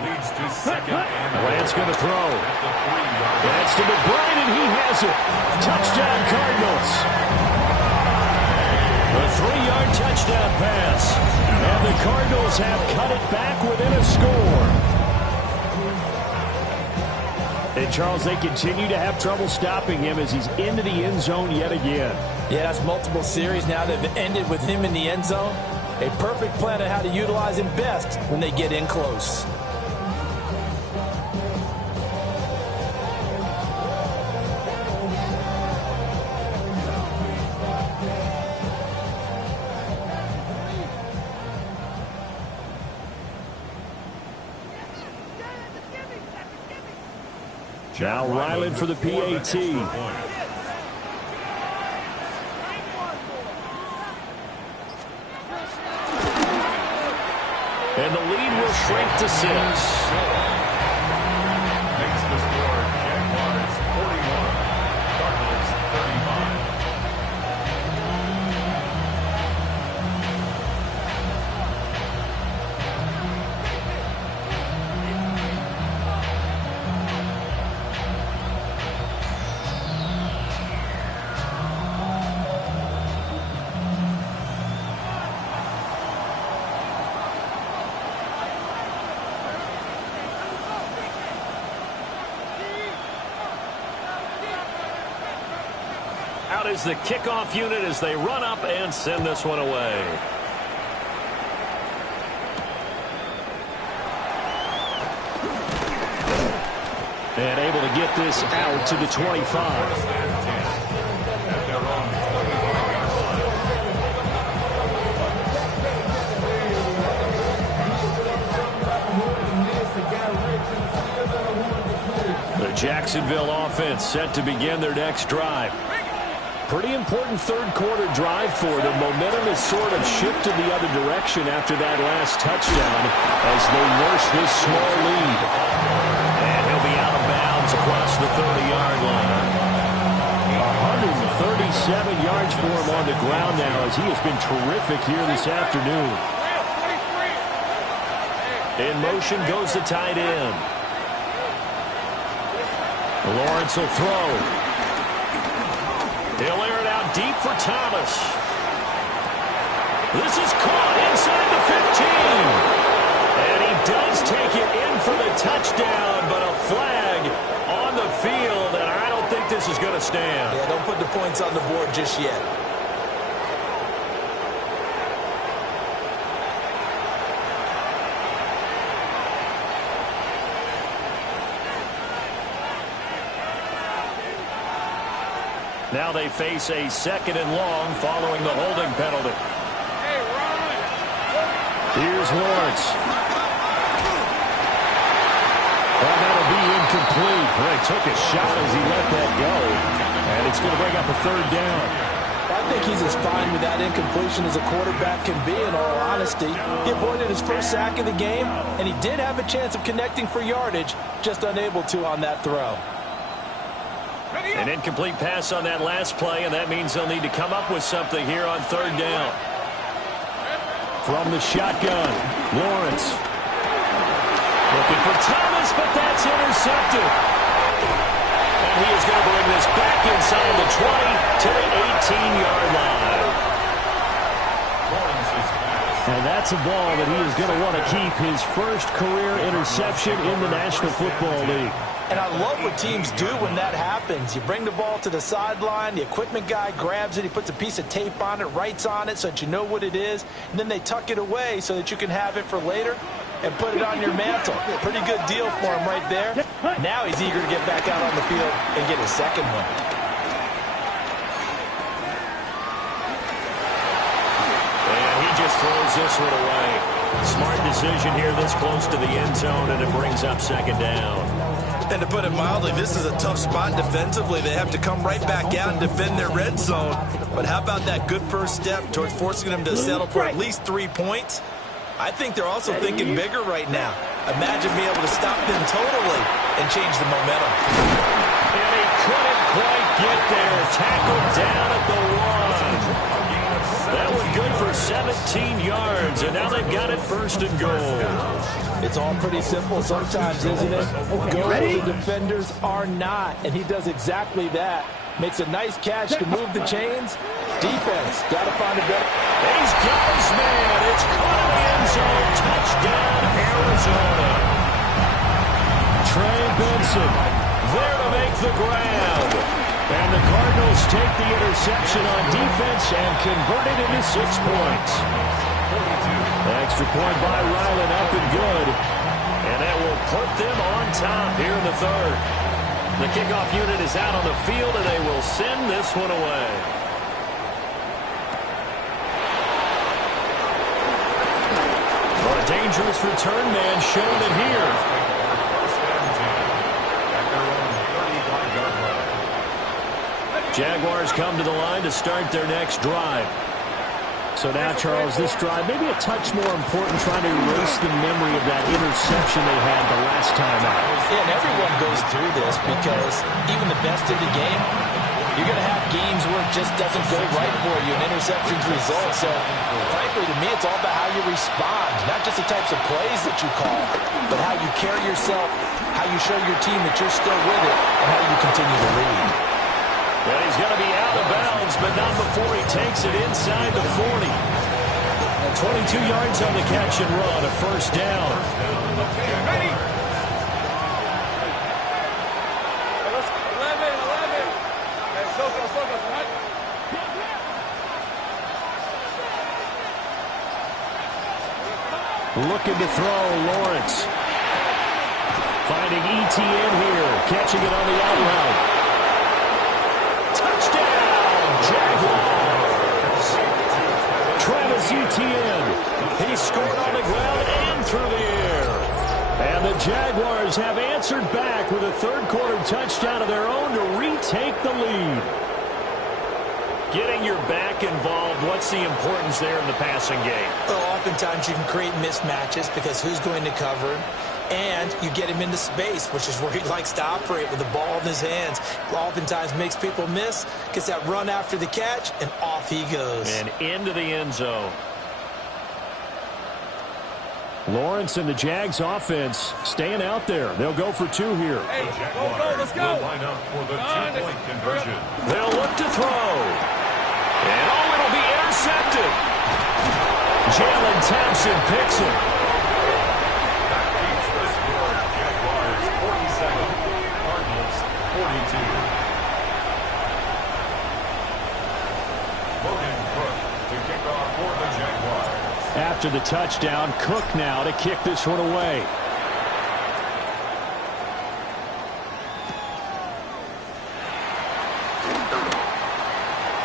Leads to second and Lance going to throw. at the 3-yard line. That's to McBride, and he has it. Touchdown, Cardinals. A 3-yard touchdown pass. And the Cardinals have cut it back within a score. And, Charles, they continue to have trouble stopping him as he's into the end zone yet again. Yeah, that's multiple series now that have ended with him in the end zone. A perfect plan on how to utilize him best when they get in close. Now Ryland for the PAT. And the lead will shrink to 6. Makes the score Jaguars 41, Cardinals 35. Out is the kickoff unit as they run up and send this one away. And able to get this out to the 25. First and 10 at their own 25-yard line. The Jacksonville offense set to begin their next drive. Pretty important third-quarter drive for them. Momentum has sort of shifted the other direction after that last touchdown as they nurse this small lead. And he'll be out of bounds across the 30-yard line. 137 yards for him on the ground now as he has been terrific here this afternoon. In motion goes the tight end. Lawrence will throw. He'll air it out deep for Thomas. This is caught inside the 15. And he does take it in for the touchdown, but a flag on the field, and I don't think this is going to stand. Yeah, don't put the points on the board just yet. Now they face a second and long following the holding penalty. Here's Lawrence. Well, that'll be incomplete. Boy, he took a shot as he let that go. And it's going to bring up a third down. I think he's as fine with that incompletion as a quarterback can be, in all honesty. He avoided his first sack of the game, and he did have a chance of connecting for yardage, just unable to on that throw. An incomplete pass on that last play, and that means they'll need to come up with something here on third down. From the shotgun, Lawrence. Looking for Thomas, but that's intercepted. And he is going to bring this back inside the 20 to the 18-yard line. And that's a ball that he is going to want to keep, his first career interception in the National Football League. And I love what teams do when that happens. You bring the ball to the sideline, the equipment guy grabs it, he puts a piece of tape on it, writes on it so that you know what it is, and then they tuck it away so that you can have it for later and put it on your mantle. Pretty good deal for him right there. Now he's eager to get back out on the field and get his second one. And he just throws this one away. Smart decision here this close to the end zone, and it brings up second down. And to put it mildly, this is a tough spot defensively. They have to come right back out and defend their red zone. But how about that good first step towards forcing them to settle for at least 3 points? I think they're also thinking bigger right now. Imagine being able to stop them totally and change the momentum. And he couldn't quite get there. Tackled down at the 1. That was good for 17 yards, and now they've got it first and goal. It's all pretty simple sometimes, isn't it? Go where the defenders are not, and he does exactly that. Makes a nice catch to move the chains. Defense, got to find a better. He's got his man. It's caught in the end zone. Touchdown, Arizona. Trey Benson there to make the grab. And the Cardinals take the interception on defense and convert it into 6 points. Extra point by Ryland, up and good. And that will put them on top here in the third. The kickoff unit is out on the field, and they will send this one away. Well, a dangerous return man showing it here. Jaguars come to the line to start their next drive. So now, Charles, this drive maybe a touch more important, trying to erase the memory of that interception they had the last time out. Yeah, and everyone goes through this because even the best in the game, you're going to have games where it just doesn't go right for you, and interceptions result. So, frankly, to me, it's all about how you respond, not just the types of plays that you call, but how you carry yourself, how you show your team that you're still with it, and how you continue to lead. And he's going to be out of bounds, but not before he takes it inside the 40. 22 yards on the catch and run, a first down. Ready? Looking to throw, Lawrence. Finding ETN here, catching it on the out route. Touchdown, Jaguars. Travis Etienne. He scored on the ground and through the air. And the Jaguars have answered back with a third-quarter touchdown of their own to retake the lead. Getting your back involved, what's the importance there in the passing game? Well, oftentimes you can create mismatches because who's going to cover him? And you get him into space, which is where he likes to operate with the ball in his hands. Oftentimes makes people miss, gets that run after the catch, and off he goes. And into the end zone. Lawrence and the Jags offense staying out there. They'll go for 2 here. Hey, go, let's go. Line up for the 2-point conversion. They'll look to throw. And oh, it'll be intercepted. Jalen Thompson picks it. Jaguars 47, Cardinals 42. Logan Cook to kick off for the Jaguars. After the touchdown, Cook now to kick this one away.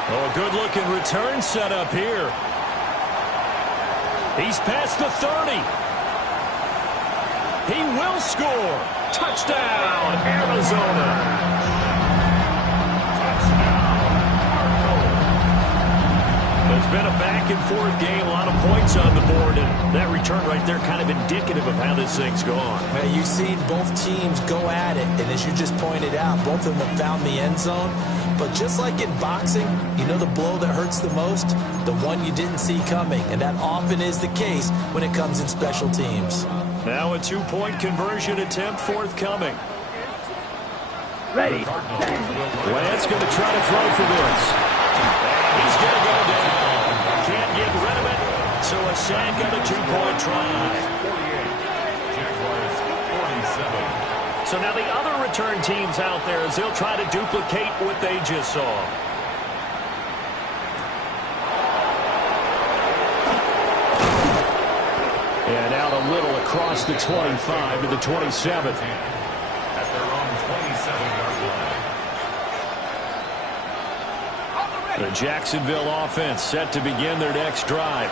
Oh, a good-looking return set up here. He's past the 30. He will score. Touchdown, Arizona. It's been a back-and-forth game, a lot of points on the board, and that return right there kind of indicative of how this thing's gone. Now, you've seen both teams go at it, and as you just pointed out, both of them have found the end zone. But just like in boxing, you know the blow that hurts the most? The one you didn't see coming, and that often is the case when it comes in special teams. Now a 2-point conversion attempt forthcoming. Ready. Lance going to try to throw for this. And he's going to go down. Can't get rid of it. So a sack on the 2-point try. 48. Jaguars 47. So now the other return teams out there as they'll try to duplicate what they just saw. And out a little across the 25 to the 27. At their own 27-yard line. The Jacksonville offense set to begin their next drive.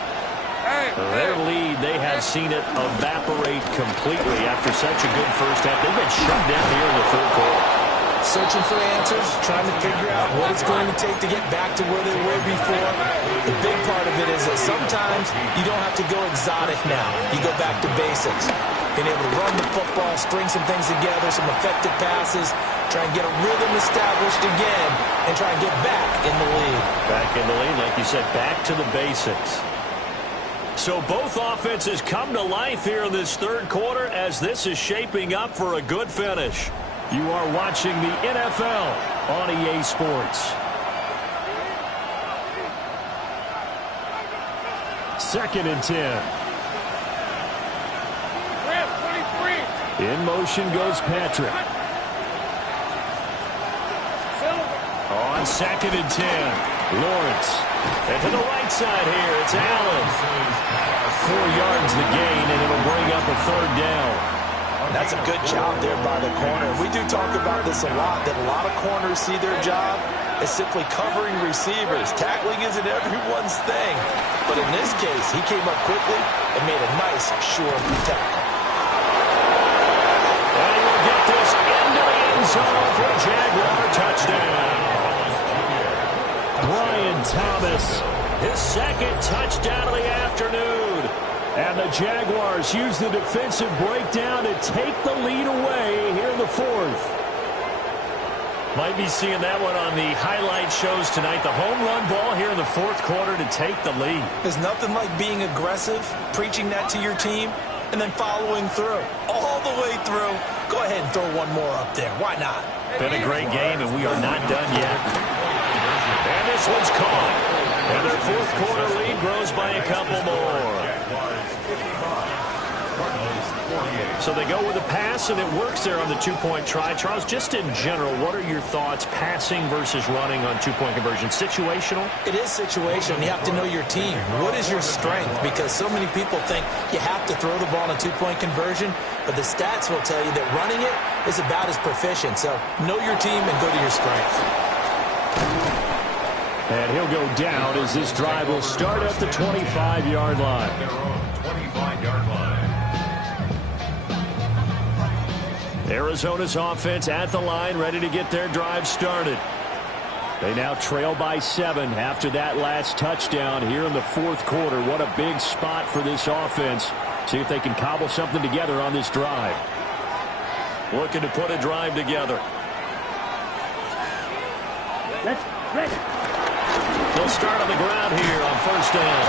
Their lead, they have seen it evaporate completely after such a good first half. They've been shut down here in the third quarter. Searching for answers, trying to figure out what it's going to take to get back to where they were before. The big part of it is that sometimes you don't have to go exotic now. You go back to basics. Being able to run the football, string some things together, some effective passes, try and get a rhythm established again, and try and get back in the lead. Back in the lead, like you said, back to the basics. So both offenses come to life here in this third quarter as this is shaping up for a good finish. You are watching the NFL on EA Sports. Second and 10. In motion goes Patrick. On second and 10, Lawrence. And to the right side here, it's Allen. 4 yards the gain, and it'll bring up a third down. That's a good job there by the corner. We do talk about this a lot, that a lot of corners see their job as simply covering receivers. Tackling isn't everyone's thing. But in this case, he came up quickly and made a nice, sure tackle. And he will get this into the end zone for a Jaguar touchdown. Brian Thomas, his second touchdown of the afternoon. And the Jaguars use the defensive breakdown to take the lead away here in the fourth. Might be seeing that one on the highlight shows tonight. The home run ball here in the fourth quarter to take the lead. There's nothing like being aggressive, preaching that to your team, and then following through. All the way through. Go ahead and throw one more up there. Why not? Been a great game, and we are not done yet. And this one's caught. And their fourth quarter lead grows by a couple more. So they go with a pass, and it works there on the two-point try. Charles, just in general, what are your thoughts passing versus running on two-point conversion? Situational? It is situational. You have to know your team. What is your strength? Because so many people think you have to throw the ball on a two-point conversion, but the stats will tell you that running it is about as proficient. So know your team and go to your strength. And he'll go down as this drive will start at the 25-yard line. Their own 25-yard line. Arizona's offense at the line, ready to get their drive started. They now trail by 7 after that last touchdown here in the fourth quarter. What a big spot for this offense. See if they can cobble something together on this drive. Looking to put a drive together. Let's ready. They'll start on the ground here on first down.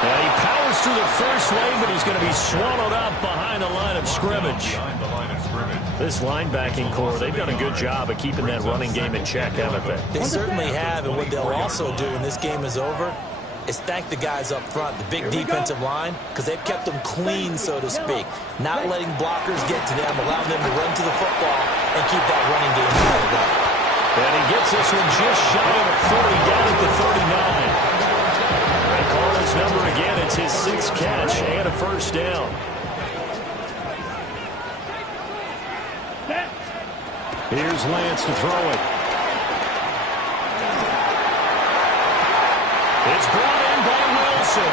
And he powers through the first lane, but he's going to be swallowed up behind the line of scrimmage. Behind the line of scrimmage. This linebacking core, they've done a good job of keeping that running game in check, haven't they? They certainly have, and what they'll also do when this game is over is thank the guys up front, the big defensive line, because they've kept them clean, so to speak. Not letting blockers get to them, allowing them to run to the football and keep that running game dialed up. And he gets this one just shy of the 40, down at the 39. They call his number again. It's his 6th catch and a first down. Here's Lance to throw it. It's brought in by Wilson.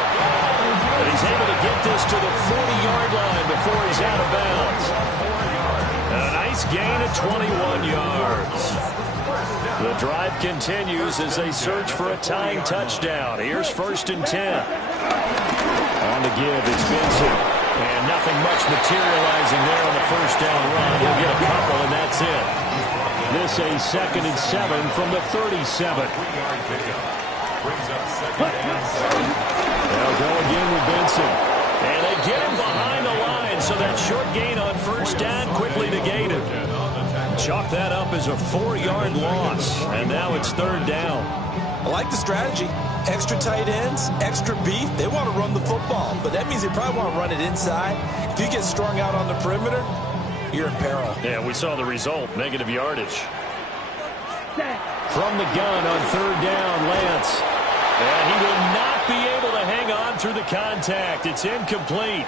But he's able to get this to the 40-yard line before he's out of bounds. And a nice gain of 21 yards. The drive continues as they search for a tying touchdown. Here's first and 10. On the give, it's Benson. And nothing much materializing there on the first down run. He'll get a couple, and that's it. This a 2nd and 7 from the 37. They'll go again with Benson. And they get him behind the line, so that short gain on first down quickly negated. Chalk that up as a 4-yard loss, and now it's third down. I like the strategy. Extra tight ends, extra beef. They want to run the football, but that means they probably want to run it inside. If you get strung out on the perimeter, you're in peril. Yeah, we saw the result, negative yardage. Set. From the gun on third down, Lance. And he will not be able to hang on through the contact. It's incomplete.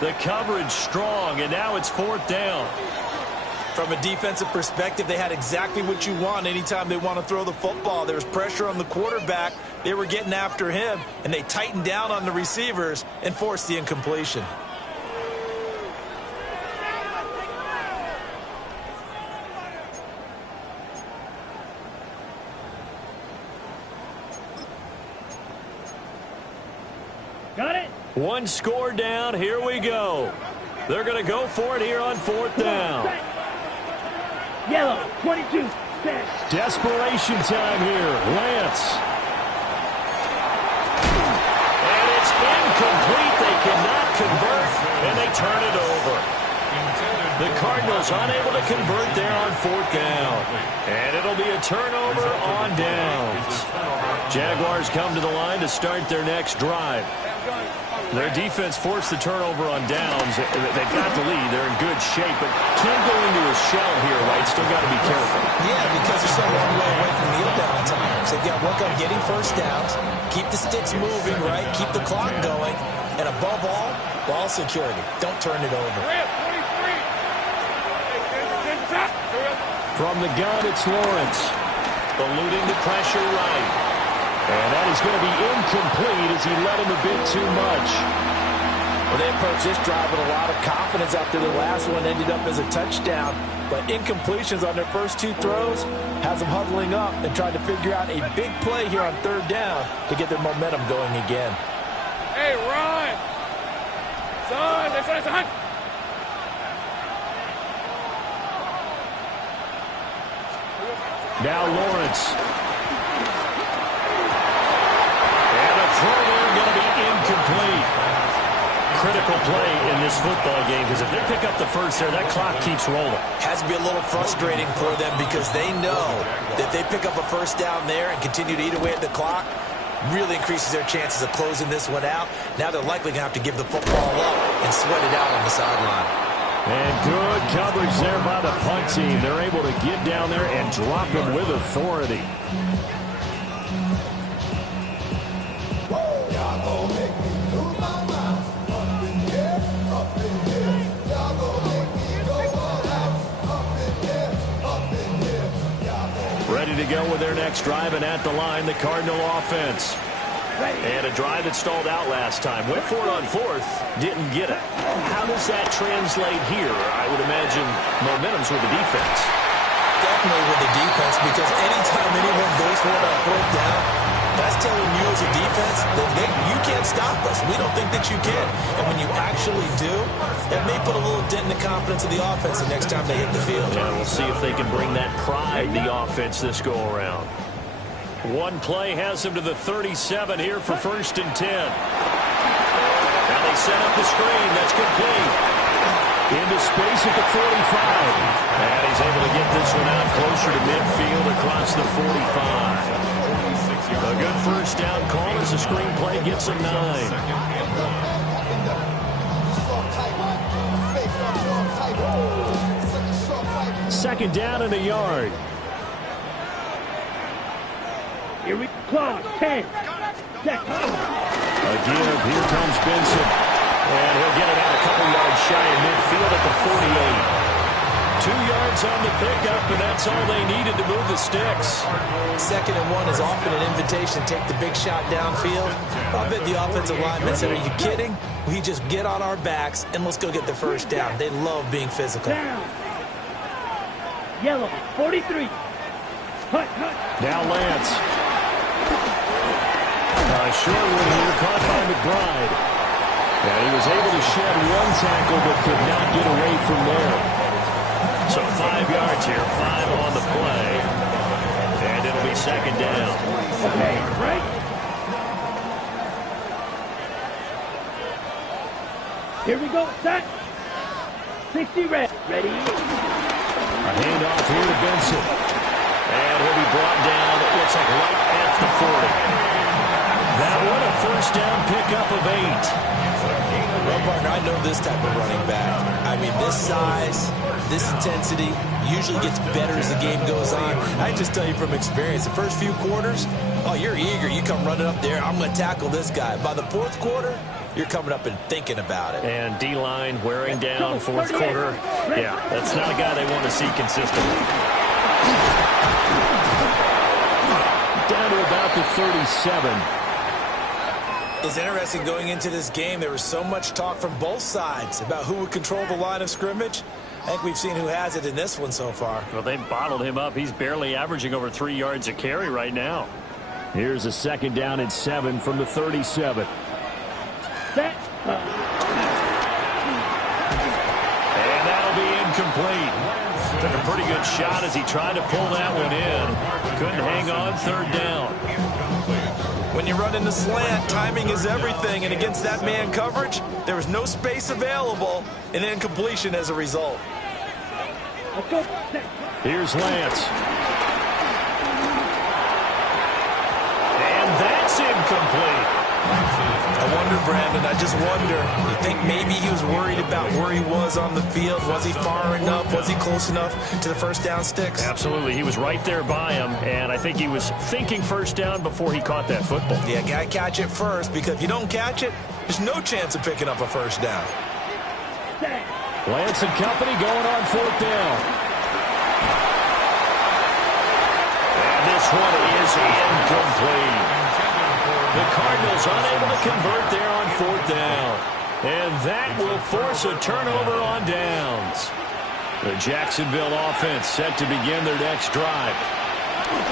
The coverage strong, and now it's fourth down. From a defensive perspective, they had exactly what you want anytime they want to throw the football. There was pressure on the quarterback. They were getting after him, and they tightened down on the receivers and forced the incompletion. Got it? One score down. Here we go. They're going to go for it here on fourth down. Set. Yellow, 22. Set. Desperation time here. Lance. And it's incomplete. They cannot convert, and they turn it over. The Cardinals unable to convert there on fourth down. And it'll be a turnover on downs. Jaguars come to the line to start their next drive. Their defense forced the turnover on downs. They've got the lead. They're in good shape, but can't go into a shell here, right? Still got to be careful. Yeah, because they're so long way away from kneel down times. They've got to work on getting first downs, keep the sticks moving, right? Keep the clock going, and above all, ball security. Don't turn it over. From the gun, it's Lawrence. Eluding the pressure right. And that is going to be incomplete as he led him a bit too much. Well, they approached this drive with a lot of confidence after the last one ended up as a touchdown. But incompletions on their first two throws has them huddling up and trying to figure out a big play here on third down to get their momentum going again. Hey, Ron! Son! Now Lawrence. Throw there going to be incomplete. Critical play in this football game because if they pick up the first there, that clock keeps rolling. Has to be a little frustrating for them because they know that they pick up a first down there and continue to eat away at the clock, really increases their chances of closing this one out. Now they're likely going to have to give the football up and sweat it out on the sideline. And good coverage there by the punt team. They're able to get down there and drop him with authority. Ready to go with their next drive, and at the line, the Cardinal offense. And a drive that stalled out last time. Went for it on fourth, didn't get it. How does that translate here? I would imagine momentum's with the defense. Definitely with the defense, because anytime anyone goes for it on fourth down, that's telling you as a defense that you can't stop us. We don't think that you can. And when you actually do, it may put a little dent in the confidence of the offense the next time they hit the field. Yeah, we'll see if they can bring that pride, the offense, this go-around. One play has them to the 37 here for 1st and 10. Now they set up the screen. That's complete. Into space at the 45. And he's able to get this one out closer to midfield across the 45. A good first down call as the screen play gets him 9. Second down and a yard. Here we clock. 10. Set. A give. Here comes Benson. And he'll get it out a couple yards shy of midfield at the 48. 2 yards on the pickup, and that's all they needed to move the sticks. 2nd and 1 is often an invitation. Take the big shot downfield. I bet the offensive lineman said, are you kidding? We just get on our backs, and let's go get the first down. They love being physical. Down. Yellow, 43. Hut, hut. Now Lance. Short one here, caught by McBride. And he was able to shed one tackle, but could not get away from there. So 5 yards here, 5 on the play. And it'll be second down. Okay, right. Here we go, set. 60 red. Ready. A handoff here to Benson. And he'll be brought down, it looks like right at the 40. That one a first down pickup of 8. Well, partner, I I know this type of running back. I mean, this size, this intensity usually gets better as the game goes on. I just tell you from experience, the first few quarters, oh, you're eager. You come running up there, I'm going to tackle this guy. By the fourth quarter, you're coming up and thinking about it. And D-line wearing down fourth quarter. Yeah, that's not a guy they want to see consistently. Down to about the 37. It's interesting going into this game. There was so much talk from both sides about who would control the line of scrimmage. I think we've seen who has it in this one so far. Well, they bottled him up. He's barely averaging over 3 yards a carry right now. Here's a 2nd down and 7 from the 37. Set. And that'll be incomplete. Took a pretty good shot as he tried to pull that one in. Couldn't hang on, 3rd down. When you run in the slant, timing is everything, and against that man coverage, there was no space available, and incompletion as a result. Here's Lance. And that's incomplete. I wonder, Brandon, I just wonder, you think maybe he was worried about where he was on the field? Was he far enough? Was he close enough to the first down sticks? Absolutely. He was right there by him, and I think he was thinking first down before he caught that football. Yeah, got to catch it first, because if you don't catch it, there's no chance of picking up a first down. Lance and company going on 4th down. And this one is incomplete. The Cardinals unable to convert there on 4th down. And that will force a turnover on downs. The Jacksonville offense set to begin their next drive.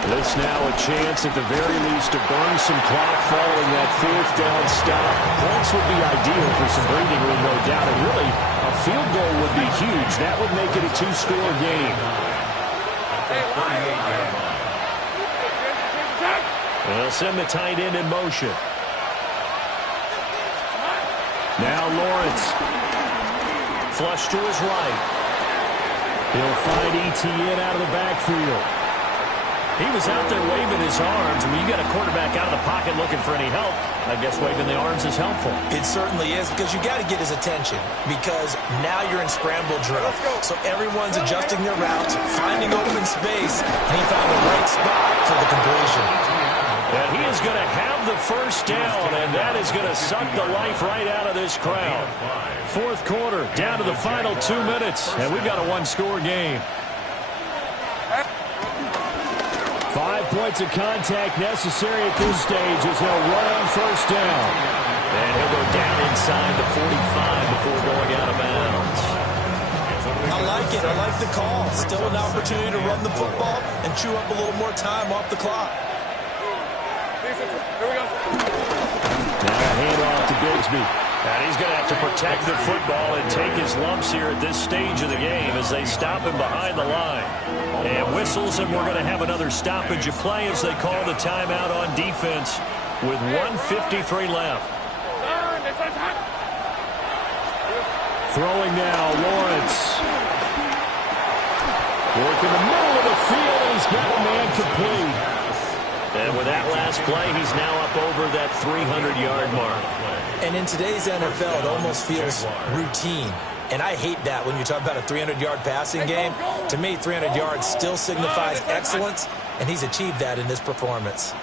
This now a chance at the very least to burn some clock following that 4th down stop. Points would be ideal for some breathing room, no doubt. And really, a field goal would be huge. That would make it a 2-score game. They'll send the tight end in motion. Now Lawrence. Flush to his right. He'll find Etienne out of the backfield. He was out there waving his arms. I mean, you got a quarterback out of the pocket looking for any help. I guess waving the arms is helpful. It certainly is, because you got to get his attention, because now you're in scramble drill. So everyone's adjusting their routes, finding open space, and he found the right spot for the completion. And he is going to have the first down, and that is going to suck the life right out of this crowd. 4th quarter, down to the final 2 minutes, and we've got a 1-score game. 5 points of contact necessary at this stage as they'll run on 1st down. And he'll go down inside the 45 before going out of bounds. I like it. I like the call. Still an opportunity to run the football and chew up a little more time off the clock. Now a handoff to Bigsby. And he's going to have to protect the football and take his lumps here at this stage of the game as they stop him behind the line. And whistles, and we're going to have another stoppage of play as they call the timeout on defense with 1:53 left. Throwing now, Lawrence. Work in the middle of the field, and he's got a man complete. And with that last play, he's now up over that 300-yard mark. And in today's NFL, it almost feels routine. And I hate that when you talk about a 300-yard passing game. To me, 300 yards still signifies excellence, and he's achieved that in this performance.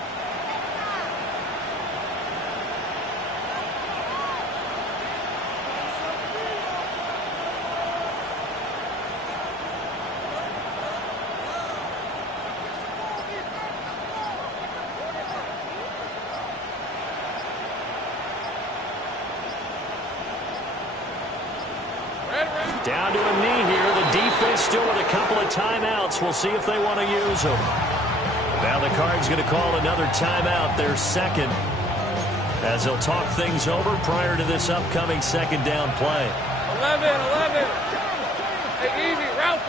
Down to a knee here. The defense still with a couple of timeouts. We'll see if they want to use them. Now the Cards going to call another timeout, their second, as they'll talk things over prior to this upcoming 2nd down play. 11. Hey, easy. Route.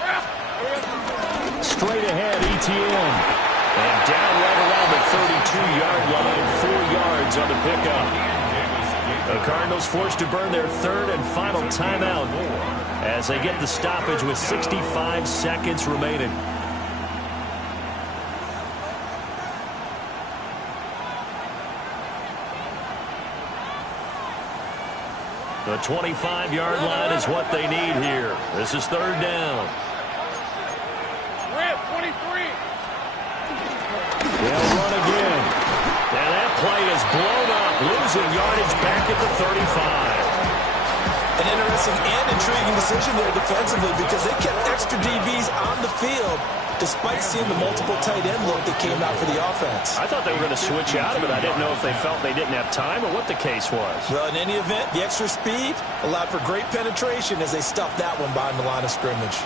Straight ahead, Etienne. And down right around the 32-yard line, 4 yards on the pickup. The Cardinals forced to burn their 3rd and final timeout as they get the stoppage with 65 seconds remaining. The 25-yard line is what they need here. This is third down. Rip, 23. They'll run again. And that play is blown up, losing yardage back at the 35. An interesting and intriguing decision there defensively because they kept extra DBs on the field despite seeing the multiple tight end look that came out for the offense. I thought they were going to switch out of it. I didn't know if they felt they didn't have time or what the case was. Well, in any event, the extra speed allowed for great penetration as they stuffed that one behind the line of scrimmage.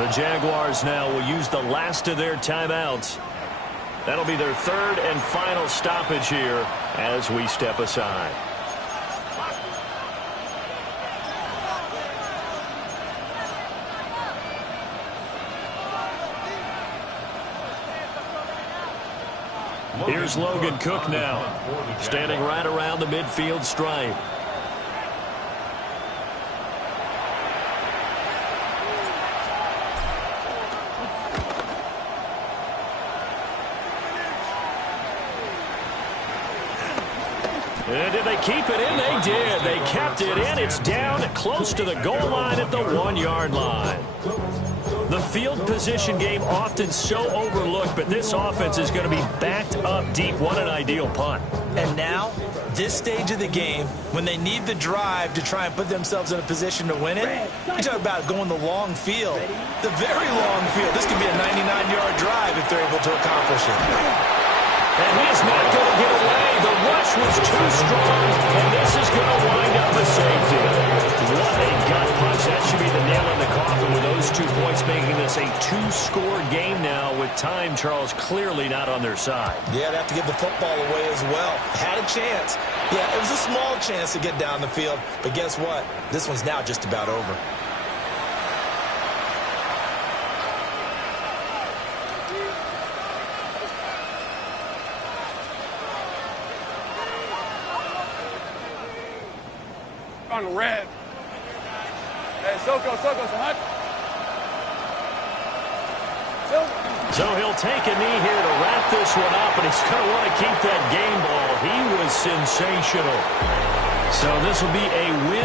The Jaguars now will use the last of their timeouts. That'll be their third and final stoppage here as we step aside. Here's Logan Cook now, standing right around the midfield stripe. And did they keep it in? They did. They kept it in. It's down close to the goal line at the 1-yard line. The field position game often so overlooked, but this offense is going to be backed up deep. What an ideal punt. And now, this stage of the game, when they need the drive to try and put themselves in a position to win it, you talk about going the long field, the very long field. This could be a 99-yard drive if they're able to accomplish it. And he's not going to get away. The rush was too strong, and this is going to wind up a safety. What a gut punch. That should be the nail in the coffin with those 2 points, making this a 2-score game now with time, Charles, clearly not on their side. Yeah, they have to give the football away as well. Had a chance. Yeah, it was a small chance to get down the field, but guess what? This one's now just about over. On red. Hey, Soko, son. So he'll take a knee here to wrap this one up, and he's going to want to keep that game ball. He was sensational. So this will be a win